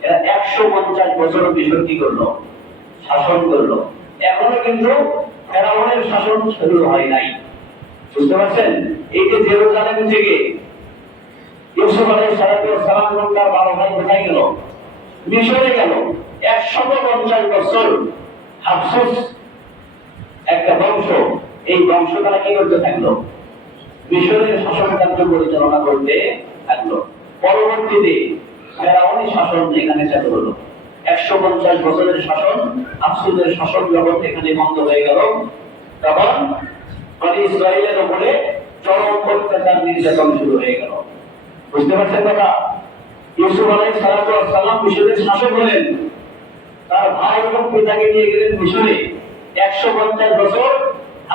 এরা 150 বছর মিশর কি করলো? শাসন করলো। এখনো কিন্তু ফেরাউনের শাসন শুরু হয় নাই। বুঝতে পারছেন? এই যে জেরুজালেম থেকে ইউসুফ আলাইহিস সালাতু ওয়াস সালাম এবং তার 12 ভাই কোথায় গেল? মিশরে গেল। 150 বছর আফসোস একটা বংশ, এই বংশ তারা কি করতে থাকলো? মিশরের শাসন কার্য পরিচালনা করতে থাকলো। পরবর্তীতে ফেরাউনি শাসন এখানে চালু হলো। 150 বছরের শাসন, আফসোসের শাসন যখন এখানে বন্ধ হয়ে গেল, তখন বনি ইসরাইলের উপরে চরম অত্যাচার নির্যাতন শুরু হয়ে গেল। বুঝতে পারছেন কথা? ইউসুফ আলাইহিস সালাতু ওয়াস সালাম মিশরের শাসক হলেন। তার ভাই এবং পিতাকে নিয়ে গেলেন মিশরে। 150 বছর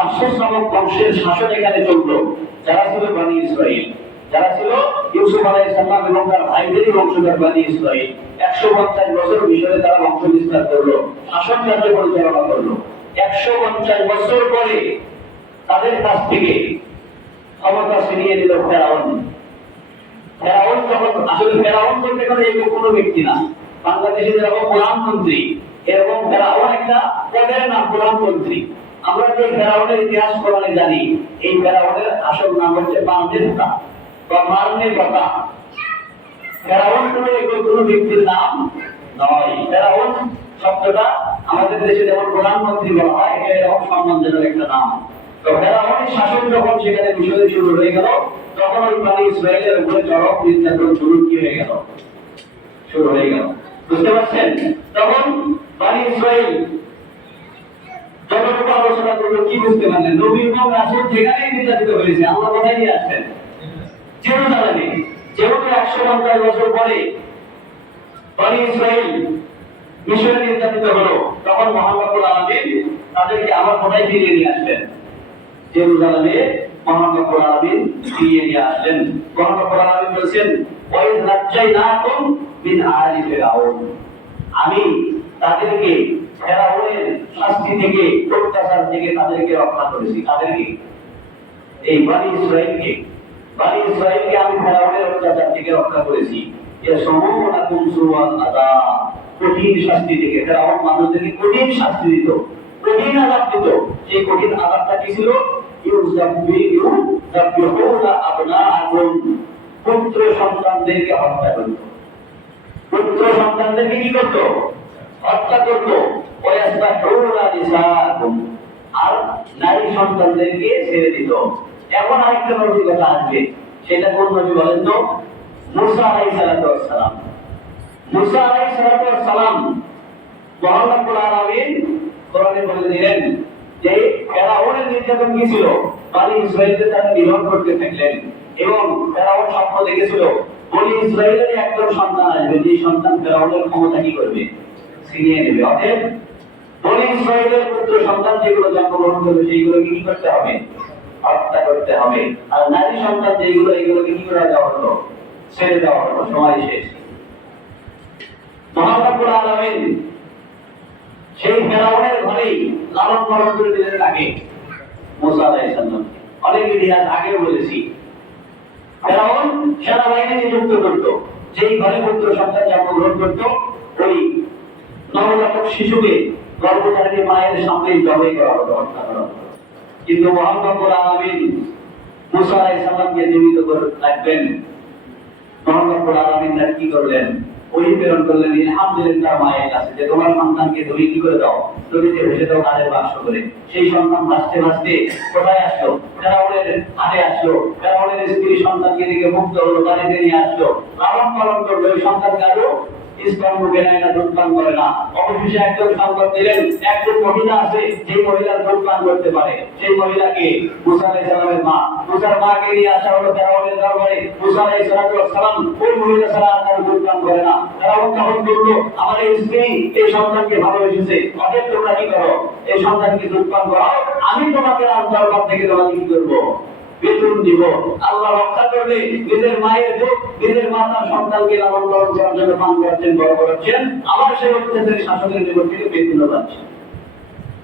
আফসোস নামক বংশের শাসন এখানে চললো। যারা ছিল বনি ইসরাইল, যারা ছিল ইউসুফ আলাইহিস সালাম এবং তার ভাইদেরই বংশধর বনি ইসরাইল, 150 বছর মিশরে তারা বংশ বিস্তার করলো, শাসন কার্য পরিচালনা করলো। 150 বছর পরে তাদের কাছ থেকে ক্ষমতা ছিনিয়ে নিল ফেরাউন। ফেরাউন যখন, আসলে ফেরাউন বলতে কোনো ব্যক্তি না, বাংলাদেশে যেরকম প্রধানমন্ত্রী, এরকম ফেরাউন একটা পদের নাম, প্রধানমন্ত্রী। আমরা যে ফেরাউনের ইতিহাস কোরআনে জানি, এই ফেরাউনের আসল নাম হচ্ছে বান্দেরতা বা মারনেবাতা। ফেরাউন কোনো ব্যক্তির নাম নয়। ফেরাউন শব্দটা আমাদের দেশে যেমন প্রধানমন্ত্রী বলা হয়, এটা এরকম সম্মানজনক একটা নাম। তো ফেরাউনের শাসন যখন সেখানে মিশরে শুরু হয়ে গেল, তখন ওই বনি ইসরাইলের উপরে চরম নির্যাতন শুরু হয়ে গেল। বুঝতে পারছেন? তখন বনি ইসরাইল যতটুকু আলোচনা করলো, কি বুঝতে পারলেন? নবী এবং রাসূল যেখানেই নির্যাতিত হয়েছে, আল্লাহ কোথায় নিয়ে আসছেন? জেরুজালেমে। যেহেতু 150 বছর পরে বনি ইসরাইল মিশরে নির্যাতিত হলো, তখন মহান রব্বুল আলামিন তাদেরকে আবার কোথায় ফিরিয়ে নিয়ে আসলেন? জেরুজালেমে মহান রব্বুল আলামিন ফিরিয়ে নিয়ে আসলেন। মহান রব্বুল আলামিন বলেছেন, ওয়াইজ নাজ্জাইনাকুম মিন আলি ফিরআউন, আমি তাদেরকে ফেরাউনের শাস্তি থেকে, অত্যাচার থেকে তাদেরকে রক্ষা করেছি। তাদেরকে, এই বনি ইসরাইলকে আমি ফেরাউনের অত্যাচার থেকে রক্ষা করেছি। ইয়াসুমুনাকুম সুআল আযাব, কঠিন শাস্তি থেকে। ফেরাউন মানুষদেরকে কঠিন শাস্তি দিত, কঠিন আযাব দিত। সেই কঠিন আযাবটা কি ছিল? ইউযাব্বিহুনা আবনাআকুম, পুত্র সন্তানদেরকে হত্যা করত। পুত্র সন্তানদেরকে কি করত? হত্যা করত। ওয়ায়াসতাহুনা নিসাআকুম, আর নারী সন্তানদেরকে ছেড়ে দিত। এখন আরেকটা নবীর কথা আসবে, সেটা কোন নবী বলেন তো? মুসা আলাইহিস সালাম। মুসা আলাইহিস সালাম মহান রব্বুল আলামিন কোরআনে বলে দিলেন যে ফেরাউনের নির্যাতন কি ছিল, বনি ইসরাঈলকে তারা নিধন করতে থাকলেন এবং ফেরাউন স্বপ্ন দেখেছিল বনি ইসরাঈলের একজন সন্তান আসবে, যে সন্তান ফেরাউনের ক্ষমতা কি করবে, ছিনিয়ে নেবে। অতএব বনি ইসরাঈলের পুত্র সন্তান যেগুলো জন্মগ্রহণ করবে সেইগুলোকে কি করতে হবে, হত্যা করতে হবে। আর নারী সন্তান যেগুলো, এগুলোকে কি করে দেওয়া হলো, ছেড়ে দেওয়া হলো। সময় শেষ। মহান রব্বুল আলামিন সেই ফেরাউনের ঘরেই লালন পালন করে দিলেন তাকে, মুসা আলাইহিস সালাম। অনেক ইতিহাস আগেও বলেছি, ফেরাউন সেনাবাহিনী নিযুক্ত করত, যেই ঘরে পুত্র সন্তান জন্মগ্রহণ করত ওই নবজাতক শিশুকে গর্ভধারিণী মায়ের সামনে জবাই করা হতো, হত্যা করা হতো। কিন্তু মহান রব্বুল আলামিন মুসা আলাইহিস সালামকে জীবিত করে রাখবেন। মহান রব্বুল আলামিন তার কি করলেন, ওই প্রেরণ করলেন আলহামদুলিল্লাহ মায়ের কাছে, যে তোমার সন্তানকে তুমি কি করে দাও, নদীতে ভেসে দাও কাঁধে বাক্স করে। সেই সন্তান ভাসতে ভাসতে কোথায় আসলো, ফেরাউনের হাতে আসলো। ফেরাউনের স্ত্রী সন্তানকে দিকে মুক্ত হলো, বাড়িতে নিয়ে আসলো, লালন পালন করলো। ওই সন্তানকে আরো স্তন মুখে নেয় না, দুধ পান করে না। অবশেষে একজন সংবাদ দিলেন, একজন মহিলা আছে যে মহিলার দুধ পান করতে পারে, সেই মহিলাকে মুসা আলাইহিস সালামের মা। মুসার মাকে নিয়ে আসা হলো ফেরাউনের দরবারে। মুসা আলাইহিস সালাম ওই মহিলা ছাড়া আর কারো দুধ পান করে না। ফেরাউন তখন বললো, আমার এই স্ত্রী এই সন্তানকে ভালোবেসেছে, অতএব তোমরা কি করো, এই সন্তানকে দুধ পান করাও, আমি তোমাকে রাজ দরবার থেকে তোমাকে কি করবো, বেতন দিব। আল্লাহ রক্ষা করবে, নিজের মায়ের দুধ নিজের মাতা সন্তানকে লালন পালন করার জন্য পান করাচ্ছেন, বড় করাচ্ছেন, আবার সেই অত্যাচারী শাসকের নিকট থেকে বেতনও পাচ্ছেন।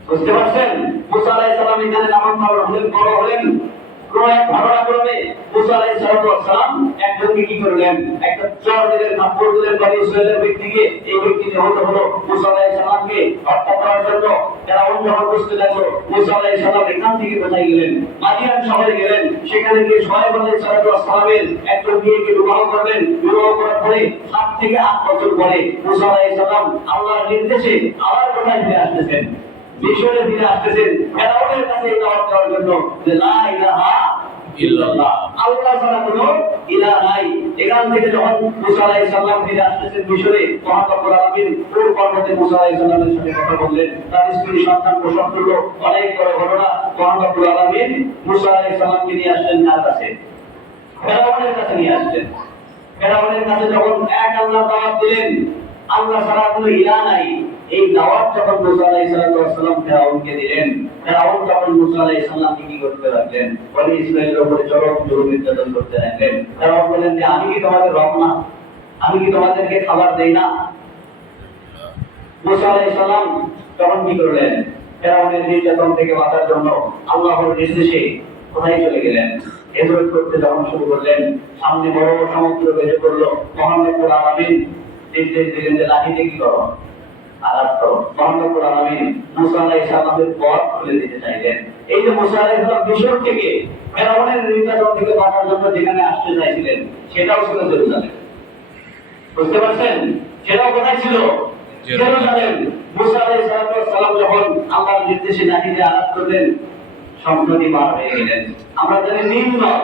বুঝতে পারছেন? মুসা আলাইহিস সালাম এখানে লালন পালন হলেন, বড় হলেন। এক ঘটনাক্রমে মুসা আলাইহিস সালাম একজনকে কি করলেন, একটা চর দিলেন, থাপ্পড় দিলেন বনি ইসরাঈলের ব্যক্তিকে। এই ব্যক্তি নিহত হলো। মুসা আলাইহিস সালামকে হত্যা করার জন্য ফেরাউন যখন বুঝতে লাগলো, মুসা আলাইহিস সালাম এখান থেকে কোথায় গেলেন, মাদিয়ান শহরে গেলেন। সেখানে গিয়ে শুআয়ব আলাইহিস সালামের একজন মেয়েকে বিবাহ করলেন। বিবাহ করার পরে 7 থেকে 8 বছর পরে মুসা আলাইহিস সালাম আল্লাহর নির্দেশে আবার কোথায় ফিরে আসতেছেন, মিশরে ফিরে আসতেছেন, ফেরাউনের কাছে দাওয়াত দেওয়ার জন্য, যে লা ইলাহা ইল্লাল্লাহ, আল্লাহ ছাড়া কোনো ইলাহ নাই। এখান থেকে যখন মুসা আলাইহিস সালাম ফিরে আসতেছেন মিশরে, মহান রব্বুল আলামিন পুরো পর্বতে মুসা আলাইহিস সালামের সাথে কথা বললেন, তার স্ত্রী সন্তান প্রসব করলো। অনেক বড় ঘটনা। মহান রব্বুল আলামিন মুসা আলাইহিস সালামকে নিয়ে আসলেন কার কাছে, ফেরাউনের কাছে নিয়ে আসলেন। ফেরাউনের কাছে যখন এক আল্লাহর দাওয়াত দিলেন, আল্লাহ ছাড়া কোনো ইলাহ নাই, এই দাওয়াত যখন মুসা আলাইহিস সালাম ফেরাউনকে দিলেন, ফেরাউন তখন মুসা আলাইহিস সালামকে কি করতে লাগলেন, বনি ইসরাঈলের উপরে চরম জুলুম নির্যাতন করতে লাগলেন। ফেরাউন বললেন যে আমি কি তোমাদের রব না, আমি কি তোমাদেরকে খাবার দেই না? মুসা আলাইহিস সালাম তখন কি করলেন, ফেরাউনের নির্যাতন থেকে বাঁচার জন্য আল্লাহর নির্দেশে কোথায় চলে গেলেন, হিজরত করতে যখন শুরু করলেন, সামনে বড় সমুদ্র ভেসে পড়লো। মহান রব্বুল আলামিন নির্দেশ দিলেন যে লাঠিতে কি করো, আঘাত করো। মহান রব্বুল আলামিন মুসা আলাইহিস সালামের পথ খুলে দিতে চাইলেন। এই যে মুসা আলাইহিস সালাম মিশর থেকে ফেরাউনের নির্যাতন থেকে বাঁচার জন্য যেখানে আসতে চাইছিলেন, সেটাও ছিল জেরুজালেম। বুঝতে পারছেন? সেটাও কোথায় ছিল, জেরুজালেম। মুসা আলাইহিস সালাম যখন আল্লাহর নির্দেশে লাঠিতে আঘাত করলেন, সম্প্রতি পার হয়ে গেলেন। আমরা জানি নীল নদ,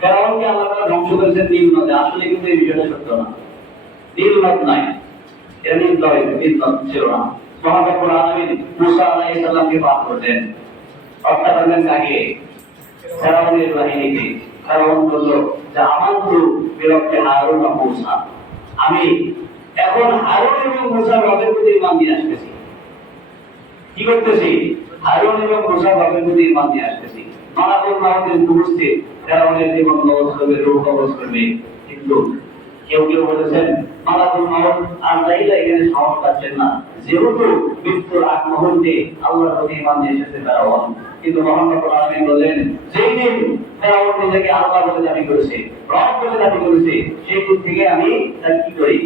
ফেরাউনকে আল্লাহ তাআলা ধ্বংস করেছেন নীল নদে। আসলে কিন্তু এই বিষয়টা সত্য না, নীল নদ নাই, এটা নীল নদ ছিল না। মহান রব্বুল আলামিন মুসা আলাইহিস সালামকে পার করলেন, হত্যা করলেন কাকে, ফেরাউনের বাহিনীকে। ফেরাউন বলল যে আমানতু বিরব্বি হারুন ওয়া মূসা, আমি এখন হারুন এবং মূসার রবের প্রতি ঈমান নিয়ে আসতেছি। কি করতেছি, হারুন এবং মূসার রবের প্রতি ঈমান নিয়ে আসতেছি। মালাকুল মাউতের উপস্থিত, ফেরাউনের জীবন কবজ করবে, রূহ কবজ করবে। কিন্তু কেউ কেউ বলেছেন মালাকুল মাউত আর যাইলা এখানে সাহস পাচ্ছেন না, যেহেতু মৃত্যুর আগ মুহূর্তে আল্লাহর প্রতি ঈমান নিয়ে এসেছে ফেরাউন। কিন্তু মহান রব্বুল আলামিন বলেন, যেই দিন ফেরাউন নিজেকে আল্লাহ বলে দাবি করেছে, রব বলে দাবি করেছে, সেই দিন থেকে আমি তার কি করি,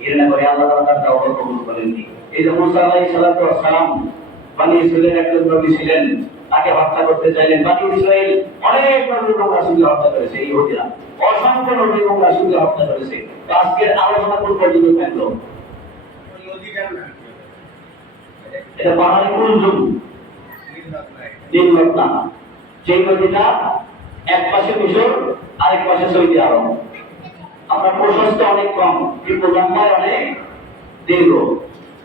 ঘৃণা করি। আল্লাহ তাআলা তার দাওয়াত কবুল করেননি। এই যে মুসা আলাইহিস সালাম বনি ইসরাঈলের একজন নবী ছিলেন, তাকে হত্যা করতে চাইলেন। বনি ইসরাঈল অনেক নবী এবং রাসূলকে হত্যা করেছে, ইহুদিরা অসংখ্য নবী এবং রাসূলকে হত্যা করেছে। আজকের আলোচনা কোন পর্যন্ত থাকলো, এটা পাহাড়ি কুলজুম, নীল নদ না, সেই নদীটা এক পাশে মিশর, আরেক পাশে সৌদি আরব। আমরা প্রশস্ত অনেক কম, কিন্তু লম্বায় অনেক দীর্ঘ।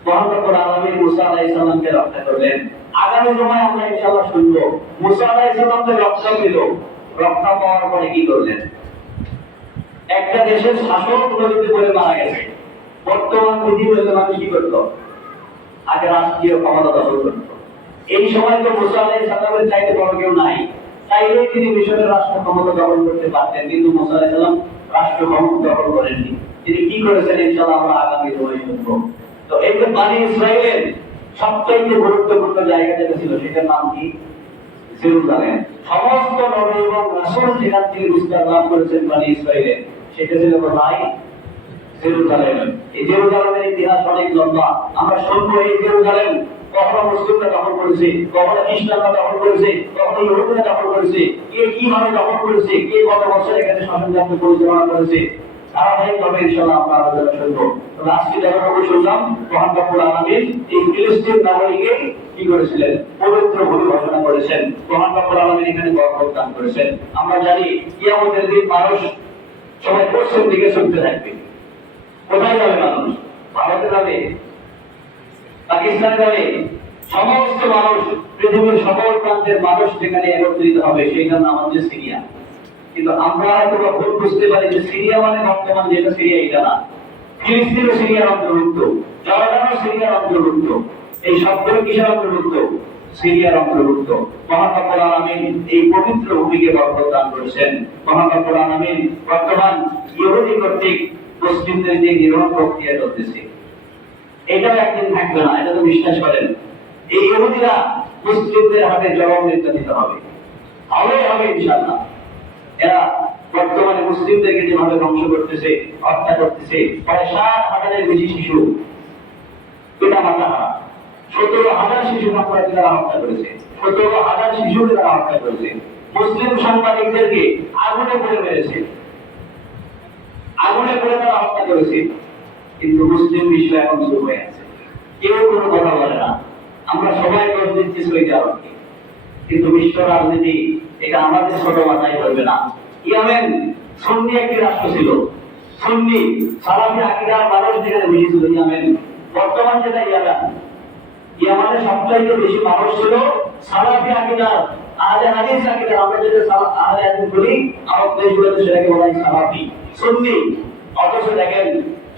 মহান রব্বুল আলামিন মুসা আলাইহিস সালামকে রক্ষা করলেন। আগামী সময় আমরা ইনশাআল্লাহ শুনবো মুসা আলাইহিস সালামকে রক্ষা পেল, রক্ষা পাওয়ার পরে কি করলেন। একটা দেশের শাসক নদীতে পড়ে মারা গেছে। বর্তমান পৃথিবীতে মানুষ কি করত? আগে রাষ্ট্রীয় ক্ষমতা দখল করত। এই সময় তো মুসা আলাইহিস সালামের চাইতে বড় কেউ নাই, চাইলেই তিনি মিশরের রাষ্ট্র ক্ষমতা দখল করতে পারতেন, কিন্তু মুসা আলাইহিস সালাম রাষ্ট্র ক্ষমতা দখল করেননি। তিনি কি করেছেন ইনশাআল্লাহ আমরা আগামী সময়ে শুনবো। তো এই যে বনি ইসরাইলের সবচেয়ে গুরুত্বপূর্ণ জায়গা যেটা ছিল সেটার নাম কি? জেরুজালেম। সমস্ত নবী এবং রাসূল যেখান থেকে বিস্তার লাভ করেছেন বনি ইসরাইলে, সেটা ছিল কোথায়? জেরুজালেম। এই জেরুজালেমের ইতিহাস অনেক লম্বা। আমরা শুনবো এই জেরুজালেম কখনো মুসলিমরা দখল করেছে, কখনো খ্রিস্টানরা দখল করেছে, কখনো ইহুদিরা দখল করেছে, কে কিভাবে দখল করেছে, কে কত বছর এখানে শাসনযন্ত্র পরিচালনা করেছে, ধারাবাহিকভাবে ইনশাআল্লাহ আমরা আলোচনা শুনবো। তো আজকে যতটুকু শুনলাম, মহান রব্বুল আলামিন এই ফিলিস্তিন নগরীকে কি করেছিলেন? পবিত্র ভূমি ঘোষণা করেছেন। মহান রব্বুল আলামিন এখানে বরকত দান করেছেন। আমরা জানি কিয়ামতের দিন মানুষ সবাই পশ্চিম দিকে ছুটতে থাকবে। কোথায় যাবে মানুষ? ভারতে যাবে, পাকিস্তানে যাবে, সমস্ত মানুষ, পৃথিবীর সকল প্রান্তের মানুষ যেখানে একত্রিত হবে সেইটার নাম হচ্ছে সিরিয়া। কিন্তু আমরা হয়তো ভুল বুঝতে পারি যে সিরিয়া মানে বর্তমান যেটা সিরিয়া এটা না। ফিলিস্তিনও সিরিয়ার অন্তর্ভুক্ত, জর্ডানও সিরিয়ার অন্তর্ভুক্ত। এই সবগুলো কিসের অন্তর্ভুক্ত? সিরিয়ার অন্তর্ভুক্ত। মহান রব্বুল আলামিন এই পবিত্র ভূমিকে বরকত দান করেছেন। মহান রব্বুল আলামিন বর্তমান ইহুদি কর্তৃক মুসলিমদের যে নির্মাণ প্রক্রিয়া চলতেছে, এটাও একদিন থাকবে না, এটা তো বিশ্বাস করেন। এই ইহুদিরা মুসলিমদের হাতে জবাব নির্যাতিত হবে, হবে ইনশাআল্লাহ। এরা বর্তমানে মুসলিমদেরকে যেভাবে ধ্বংস করতেছে, হত্যা করতেছে, প্রায় 7,000-এর বেশি শিশু পিতা মাতা, 17,000 শিশু তারা হত্যা করেছে, 17,000 শিশুকে তারা হত্যা করেছে। মুসলিম সাংবাদিকদেরকে আগুনে পুড়ে মেরেছে, আগুনে পুড়ে তারা হত্যা করেছে। কিন্তু মুসলিম বিশ্ব এখন শুরু হয়ে আছে, কেউ কোনো কথা বলে না। আমরা সবাই দোষ দিচ্ছি সৌদি আরবকে, কিন্তু বিশ্ব রাজনীতি এটা আমাদের ছোট মাথায় ধরবে না। ইয়েমেন সুন্নি একটি রাষ্ট্র ছিল, সুন্নি সালাফি আকীদার মানুষ যেখানে বেশি ছিল ইয়েমেন। বর্তমান যেটা ইয়েমেনের সবচাইতে বেশি মানুষ ছিল সালাফি আকীদার, আহলে হাদিস আকীদার। আমরা যেটা আহলে হাদিস বলি, আরব দেশগুলোতে সেটাকে বলা হয় সালাফি, সুন্নি। অথচ দেখেন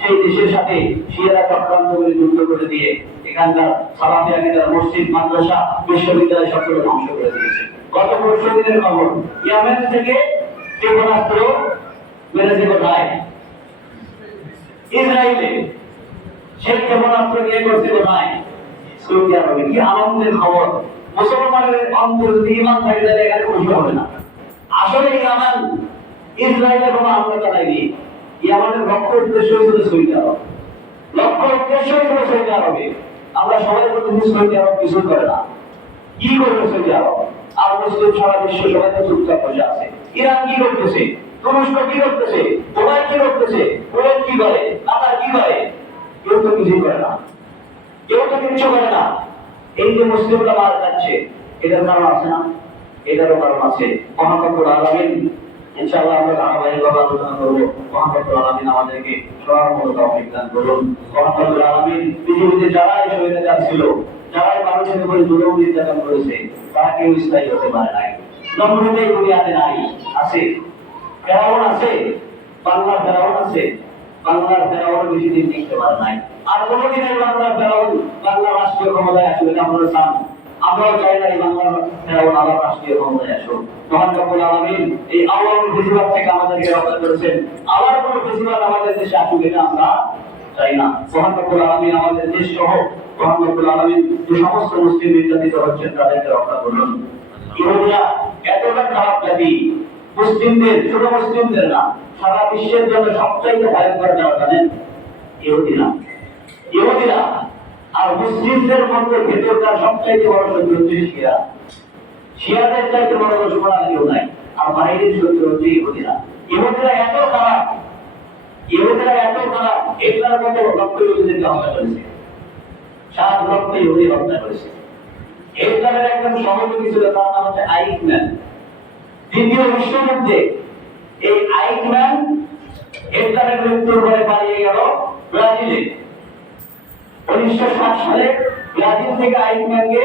সেই দেশের সাথে শিয়ারা চক্রান্ত করে যুদ্ধ করে দিয়ে এখানকার সালাফি আকীদার মসজিদ, মাদ্রাসা, বিশ্ববিদ্যালয় সবগুলো ধ্বংস করে দিয়েছে। গত পরশু দিনের খবর, ইয়েমেন থেকে ক্ষেপণাস্ত্র মেরেছে কোথায়? ইসরায়েলে। সেই ক্ষেপণাস্ত্র নিয়ে করছে কোথায়? সৌদি আরবে। কি আনন্দের খবর! মুসলমানের অন্তরে যদি ঈমান থাকে তাহলে এখানে খুশি হবে না। আসলে ইয়েমেন ইসরায়েলে কোনো হামলা চালায়নি। ইয়েমেনের লক্ষ্য উদ্দেশ্য ছিল সৌদি আরব, লক্ষ্য উদ্দেশ্য ছিল সৌদি আরবে। আমরা সবাই বলছি সৌদি আরব কিছু করে না। কি করবে সৌদি আরব? আর মুসলিম সারা বিশ্ব সবাই তো চুপচাপ বসে আছে। ইরান কি করতেছে? তুরস্ক কি করতেছে? দুবাই কি করতেছে? কুয়েত কি করে? কাতার কি করে? কেউ তো কিছুই করে না, কেউ তো কিচ্ছু করে না। এই যে মুসলিমরা মার যাচ্ছে, এটার কারণ আছে না? এটারও কারণ আছে। মহান রব্বুল আলামিন ইনশাআল্লাহ আমরা ধারাবাহিকভাবে আলোচনা করবো। মহান রব্বুল আলামিন আমাদেরকে শোনার মতো তৌফিক দান করুন। মহান রব্বুল আলামিন পৃথিবীতে যারাই স্বৈরাচার ছিল, যারাই মানুষের উপরে জুলুম নির্যাতন করেছে, তারা কেউ স্থায়ী হতে পারে নাই। নমরুদ এই দুনিয়াতে নাই, আছে। ফেরাউন আছে, বাংলার ফেরাউন আছে, বাংলার ফেরাউন বেশি দিন টিকতে পারে নাই। আর কোনোদিন এই বাংলার ফেরাউন বাংলার রাষ্ট্রীয় ক্ষমতায় আসবে না। আমরা চান, আমরাও চাই না এই বাংলার ফেরাউন আবার রাষ্ট্রীয় ক্ষমতায় আসুক। মহান রব্বুল আলামিন এই আওয়ামী ফেসিবাদ থেকে আমাদেরকে রক্ষা করেছেন। আবার কোন ফেসিবাদ আমাদের দেশে আসুক এটা আমরা চাই না। মহান রব্বুল আলামিন আমাদের দেশ সহ মহান রব্বুল আলামিন যে সমস্ত মুসলিম নির্যাতিত হচ্ছেন তাদেরকে রক্ষা করুন। ইহুদিরা এতটা খারাপ জাতি, মুসলিমদের, ছোট মুসলিমদের না, সারা বিশ্বের জন্য সবচাইতে ভয়ঙ্কর যারা জানেন? ইহুদিরা। আর মুসলিমদের মধ্যে ভেতরকার সবচাইতে বড় শত্রু হচ্ছে শিয়া। শিয়াদের চাইতে বড় দুশমন আর কেউ নাই। আর বাইরের শত্রু হচ্ছে ইহুদিরা। ইহুদিরা এত খারাপ, এটার মতো লক্ষ ইহুদিদেরকে হত্যা করেছে, 7 লক্ষ ইহুদি হত্যা করেছে। হিটলারের একজন সহযোগী ছিল, তার নাম হচ্ছে আইকম্যান। দ্বিতীয় বিশ্বযুদ্ধে এই আইকম্যান হিটলারের মৃত্যুর পরে পালিয়ে গেল ব্রাজিলে। 1960 সালে ব্রাজিল থেকে আইকম্যানকে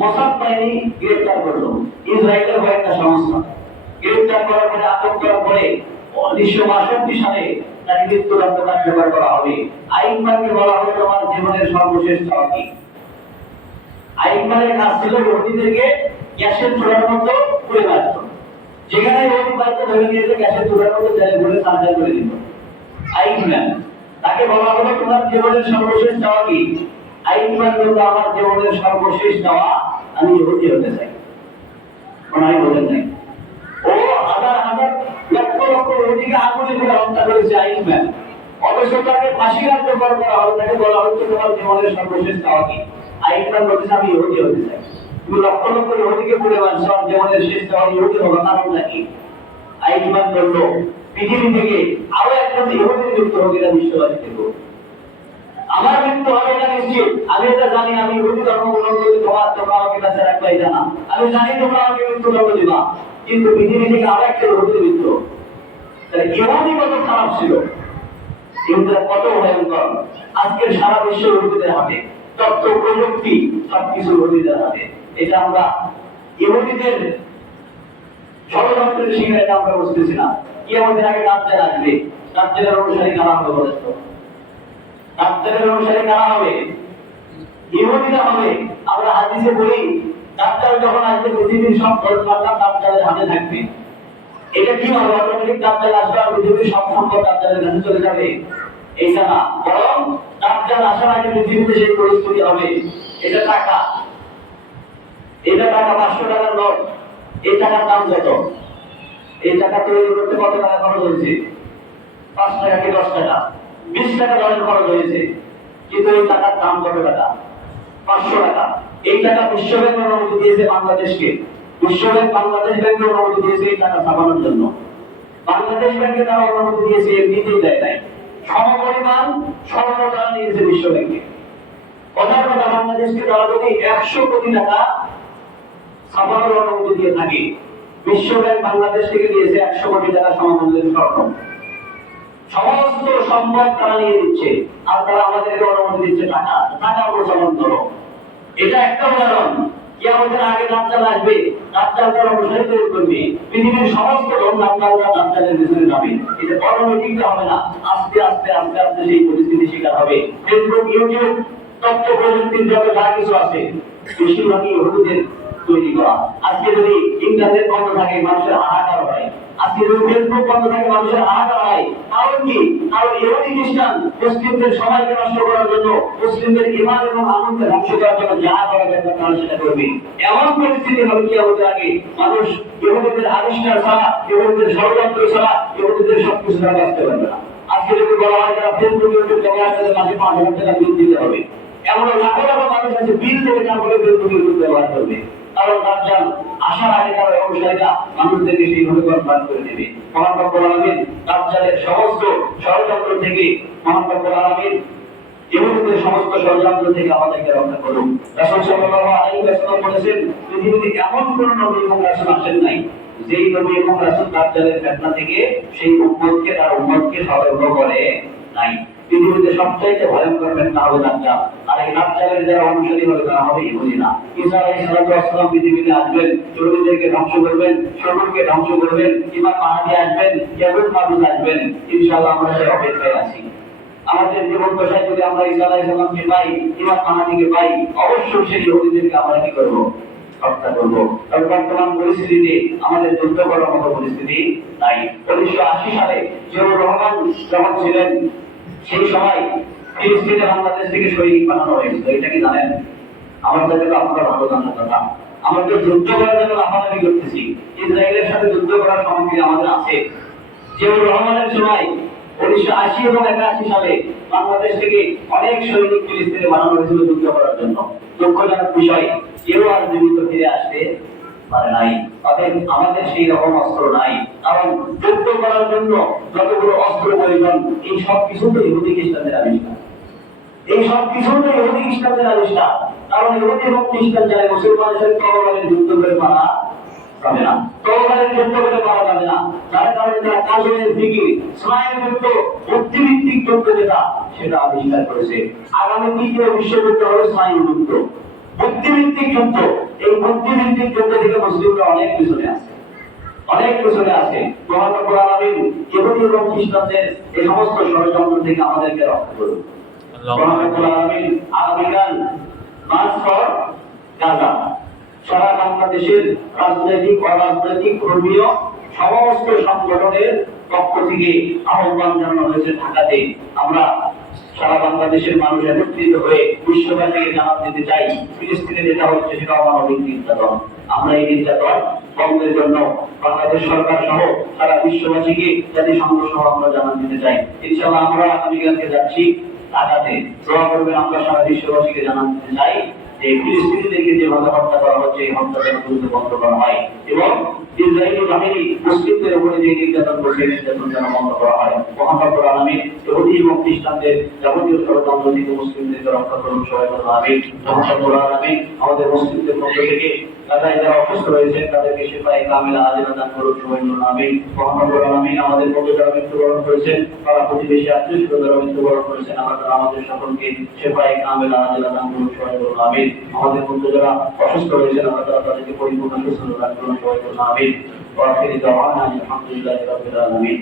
মোসাদ বাহিনী গ্রেফতার করলো, ইসরায়েলের কয়েকটা সংস্থা। গ্রেফতার করার পরে, আটক করার পরে 1962 সালে তাকে মৃত্যুদণ্ড কার্যকর করা হবে। আইকম্যানকে বলা হবে তোমার জীবনের সর্বশেষ চাওয়া কি? আইকম্যানের কাজ ছিল ইহুদিদেরকে গ্যাসের চুলার মতো পুড়ে মারত। যেখানে ইহুদি বাড়িতে ধরে নিয়েছে গ্যাসের চুলার মতো জেলে ভরে সার্জারি করে দিত আইকম্যান। তাকে বলা হলো তোমার জীবনের সর্বশেষ চাওয়া কি? আইকম্যান বলল আমার জীবনের সর্বশেষ চাওয়া আমি ইহুদি হতে চাই। ওনাই বলেন নাই, ও হাজার হাজার লক্ষ লক্ষ ইহুদিকে আগুনে পুড়ে হত্যা করেছে আইকম্যান, অথচ তাকে ফাঁসি কার্যকর করা হলো। তাকে বলা হচ্ছে তোমার জীবনের সর্বশেষ চাওয়া কি? আইকম্যান বলছে আমি ইহুদি হতে চাই। তুমি লক্ষ লক্ষ ইহুদিকে পুড়ে মারছো, আর জীবনের শেষ চাওয়া ইহুদি হলো, কারণ নাকি? আইকম্যান বলল পৃথিবী থেকে আরো একজন ইহুদি যুক্ত হোক, এটা বিশ্ববাসী থেকে আমার মৃত্যু হবে এটা নিশ্চিত। আমি এটা জানি, আমি ইহুদি ধর্ম গ্রহণ করি, তোমরা আমাকে কাছে রাখবে এটা না। আমি জানি তোমরা আমাকে মৃত্যুদণ্ড দিবা, কিন্তু পৃথিবী থেকে আরো একটা ইহুদি মৃত্যু। তাহলে ইহুদি কত খারাপ ছিল, ইহুদিরা কত ভয়ঙ্কর। আজকের সারা বিশ্ব ইহুদিদের হাতে, তথ্য প্রযুক্তি সবকিছু ইহুদিদের হাতে। এটা আমরা ইহুদিদের ষড়যন্ত্রের শিকার, এটা আমরা বুঝতেছি না। কি আমাদের আগে দাজ্জাল আসবে, দাজ্জালের অনুসারী কারা হবে বলেন তো? দাজ্জালের অনুসারী কারা হবে? ইহুদিরা হবে। আমরা হাদিসে বলি দাজ্জাল যখন আসবে পৃথিবীর সব ধর্মমাত্রা দাজ্জালের হাতে থাকবে। এটা কি হবে? অটোমেটিক দাজ্জাল আসবে আর পৃথিবীর সব সম্পদ দাজ্জালের কাছে চলে যাবে? এইটা না, বরং দাজ্জাল আসার আগে পৃথিবীতে সেই পরিস্থিতি হবে। এটা টাকা, এটা টাকা 500 টাকার নোট। এই টাকার দাম কত? এই টাকা তৈরি করতে কত টাকা খরচ হয়েছে? 5 টাকা কি 10 টাকা? 20 টাকা ধরেন খরচ হয়েছে, কিন্তু এই টাকার দাম কত টাকা? 500 টাকা। এই টাকা বিশ্বব্যাংক অনুমতি দিয়েছে বাংলাদেশকে। বিশ্বব্যাংক বাংলাদেশ ব্যাংকের অনুমতি দিয়েছে এই টাকা ছাপানোর জন্য। বাংলাদেশ ব্যাংকে তারা অনুমতি দিয়েছে, এমনিতেই দেয় নাই। সমপরিমাণ স্বর্ণ তারা নিয়েছে বিশ্বব্যাংকে। কথার কথা, বাংলাদেশকে তারা যদি 100 কোটি টাকা ছাপানোর অনুমতি দিয়ে থাকে, বিশ্বব্যাংক বাংলাদেশ থেকে দিয়েছে 100 কোটি টাকা সমমূল্যের স্বর্ণ। সমস্ত সম্পদ তারা নিয়ে দিচ্ছে, আর তারা আমাদেরকে অনুমতি দিচ্ছে টাকা। টাকা প্রচলন করো, এটা একটা উদাহরণ। কিয়ামতের আগে দাজ্জাল আসবে, দাজ্জাল তার অনুসারী তৈরি করবে, পৃথিবীর সমস্ত ধন দাজ্জালরা দাজ্জালের পিছনে যাবে। এটা অটোমেটিক হবে না, আস্তে আস্তে আস্তে আস্তে সেই পরিস্থিতি শিকার হবে। ফেসবুক, ইউটিউব, তথ্য প্রযুক্তির যত যা কিছু আছে বেশিরভাগই ইহুদিদের তৈরি করা। আজকে যদি ইন্টারনেট বন্ধ থাকে মানুষের হাহাকার হয়, আজকে যদি ফেসবুক বন্ধ থাকে মানুষের হাহাকার হয়। কারণ কি? কারণ ইহুদি খ্রিস্টান মুসলিমদের সবাইকে নষ্ট করার জন্য, মুসলিমদের ঈমান এবং আমলকে ধ্বংস করার জন্য যা করা দরকার তারা সেটা করবে। এমন পরিস্থিতি হবে কিয়ামতের আগে, মানুষ ইহুদিদের আবিষ্কার ছাড়া, ইহুদিদের ষড়যন্ত্র ছাড়া, ইহুদিদের সবকিছু ছাড়া বাঁচতে পারবে না। আজকে যদি বলা হয় যারা ফেসবুক ইউটিউব ব্যবহার করে মাসে 5,000 টাকা বিল দিতে হবে, এমন লাখো লাখো মানুষ আছে বিল দেবে না বলে ফেসবুক ইউটিউব ব্যবহার করবে। কারণ দাজ্জাল আসার আগে তার অনুসারীরা মানুষদেরকে সেইভাবে বরবাদ করে দেবে। মহান রব্বুল আলামিন দাজ্জালের সমস্ত ষড়যন্ত্র থেকে, মহান রব্বুল আলামিন ইহুদিদের সমস্ত ষড়যন্ত্র থেকে আমাদেরকে রক্ষা করুন। রাসূল সাল্লাল্লাহু আলাইহি ওয়াসাল্লাম বলেছেন, পৃথিবীতে এমন কোন নবী এবং রাসূল আসেন নাই যেই নবী এবং রাসূল দাজ্জালের ফিতনা থেকে সেই উম্মতকে, তার উম্মতকে সতর্ক করে নাই। পৃথিবীতে সবচাইতে ভয়ঙ্কর ফিতনা হবে দাজ্জাল, আর এই দাজ্জালের যারা অনুসারী হবে তারা হবে ইহুদিরা। ঈসা আলাইহিস সালাম পৃথিবীতে আসবেন, ইহুদিদেরকে ধ্বংস করবেন, শরীরকে ধ্বংস করবেন, ইমাম মাহদী আসবেন, ইয়াকুব মাহদী আসবেন। ইনশাআল্লাহ আমরা সেই অপেক্ষায় আছি। আমাদের জীবন দশায় যদি আমরা ঈসা আলাইহিস সালামকে পাই, ইমাম মাহদীকে পাই, অবশ্যই সেই ইহুদিদেরকে আমরা কি করব? হত্যা করব। তবে বর্তমান পরিস্থিতিতে আমাদের যুদ্ধ করার মতো পরিস্থিতি নাই। 1980 সালে জিয়াউর রহমান যখন ছিলেন, সেই সময় ফিলিস্তিনে বাংলাদেশ থেকে সৈনিক পাঠানো হয়েছিল। এটা কি জানেন? আমার কাছে তো আপনারা ভালো জানার কথা। আমরা তো যুদ্ধ করার জন্য লাফালাফি করতেছি, ইসরায়েলের সাথে যুদ্ধ করার সামগ্রী আমাদের আছে। জিয়াউর রহমানের সময় 1980 এবং 81 সালে বাংলাদেশ থেকে অনেক সৈনিক ফিলিস্তিনে পাঠানো হয়েছিল যুদ্ধ করার জন্য। দুঃখজনক বিষয়, কেউ আর জীবিত ফিরে আসতে পারে নাই। অতএব আমাদের সেই রকম অস্ত্র নাই, কারণ যুদ্ধ করার জন্য যতগুলো অস্ত্র প্রয়োজন এই সব কিছু তো ইহুদি খ্রিস্টানদের আবিষ্কার। এই সব কিছু তো ইহুদি খ্রিস্টানদের আবিষ্কার। কারণ ইহুদি এবং খ্রিস্টান যারা মুসলমানের সাথে তরবারির যুদ্ধ করে মারা যাবে না, তরবারির যুদ্ধ করে মারা যাবে না। যার কারণে তারা কাজের ফিকির স্নায়ুযুদ্ধ বুদ্ধিভিত্তিক যুদ্ধ যেটা সেটা আবিষ্কার করেছে। আগামী তৃতীয় বিশ্বযুদ্ধ হবে স্নায়ুযুদ্ধ, বুদ্ধিভিত্তিক যুদ্ধ। এই বুদ্ধিভিত্তিক যুদ্ধ থেকে মুসলিমরা অনেক পিছনে আছে, অনেক পিছনে আছে। মহান রব্বুল আলামিন ইহুদি এবং খ্রিস্টানদের এই সমস্ত ষড়যন্ত্র থেকে আমাদেরকে রক্ষা করুন। মহান রব্বুল আলামিন আগামীকাল মার্চ ফর গাজা সারা বাংলাদেশের রাজনৈতিক অরাজনৈতিক ধর্মীয় সমস্ত সংগঠনের পক্ষ থেকে আহ্বান জানানো হয়েছে ঢাকাতে। আমরা সারা বাংলাদেশের মানুষ একত্রিত হয়ে বিশ্ববাসীকে জানাতে দিতে চাই, ফিলিস্তিনে যেটা হচ্ছে সেটা অমানবিক নির্যাতন। আমরা এই নির্যাতন বন্ধের জন্য বাংলাদেশ সরকার সহ সারা বিশ্ববাসীকে জাতিসংঘ সহ আমরা জানাতে দিতে চাই। ইনশাআল্লাহ আমরা আগামীকালকে যাচ্ছি ঢাকাতে। দোয়া করবেন, আমরা সারা বিশ্ববাসীকে জানাতে দিতে চাই যে ফিলিস্তিনিদেরকে যেভাবে হত্যা করা হচ্ছে এই হত্যা যেন দ্রুত বন্ধ করা হয়, এবং ইসরায়েলি বাহিনী মুসলিমদের উপরে যে নির্যাতন করছে নির্যাতন যেন বন্ধ করা হয়। মহান রব্বুল আলামিন ইহুদি এবং খ্রিস্টানদের যাবতীয় ষড়যন্ত্র থেকে মুসলিমদেরকে রক্ষা করুন, সবাই বলুন আমিন। মহান রব্বুল আলামিন আমাদের মুসলিমদের পক্ষ থেকে তাদের যারা অসুস্থ রয়েছেন তাদেরকে শিফায়ে কামিলা আজেলা দান করুন, সবাই বলুন আমিন। মহান রব্বুল আলামিন আমাদের মধ্যে যারা মৃত্যুবরণ করেছেন তারা প্রতিবেশী আত্মীয় স্বজন যারা মৃত্যুবরণ করেছেন আল্লাহ তাআলা আমাদের সকলকে শিফায়ে কামিলা আজেলা দান করুন, সবাই বলুন আমিন। আমাদের মধ্যে যারা অসুস্থ রয়েছেন আল্লাহ তাআলা তাদেরকে পরিপূর্ণ সুস্থতা দান করুন, সবাই বলুন আমিন। ওয়া আখিরু দাওয়ানা আলহামদুলিল্লাহি রাব্বিল আলামিন।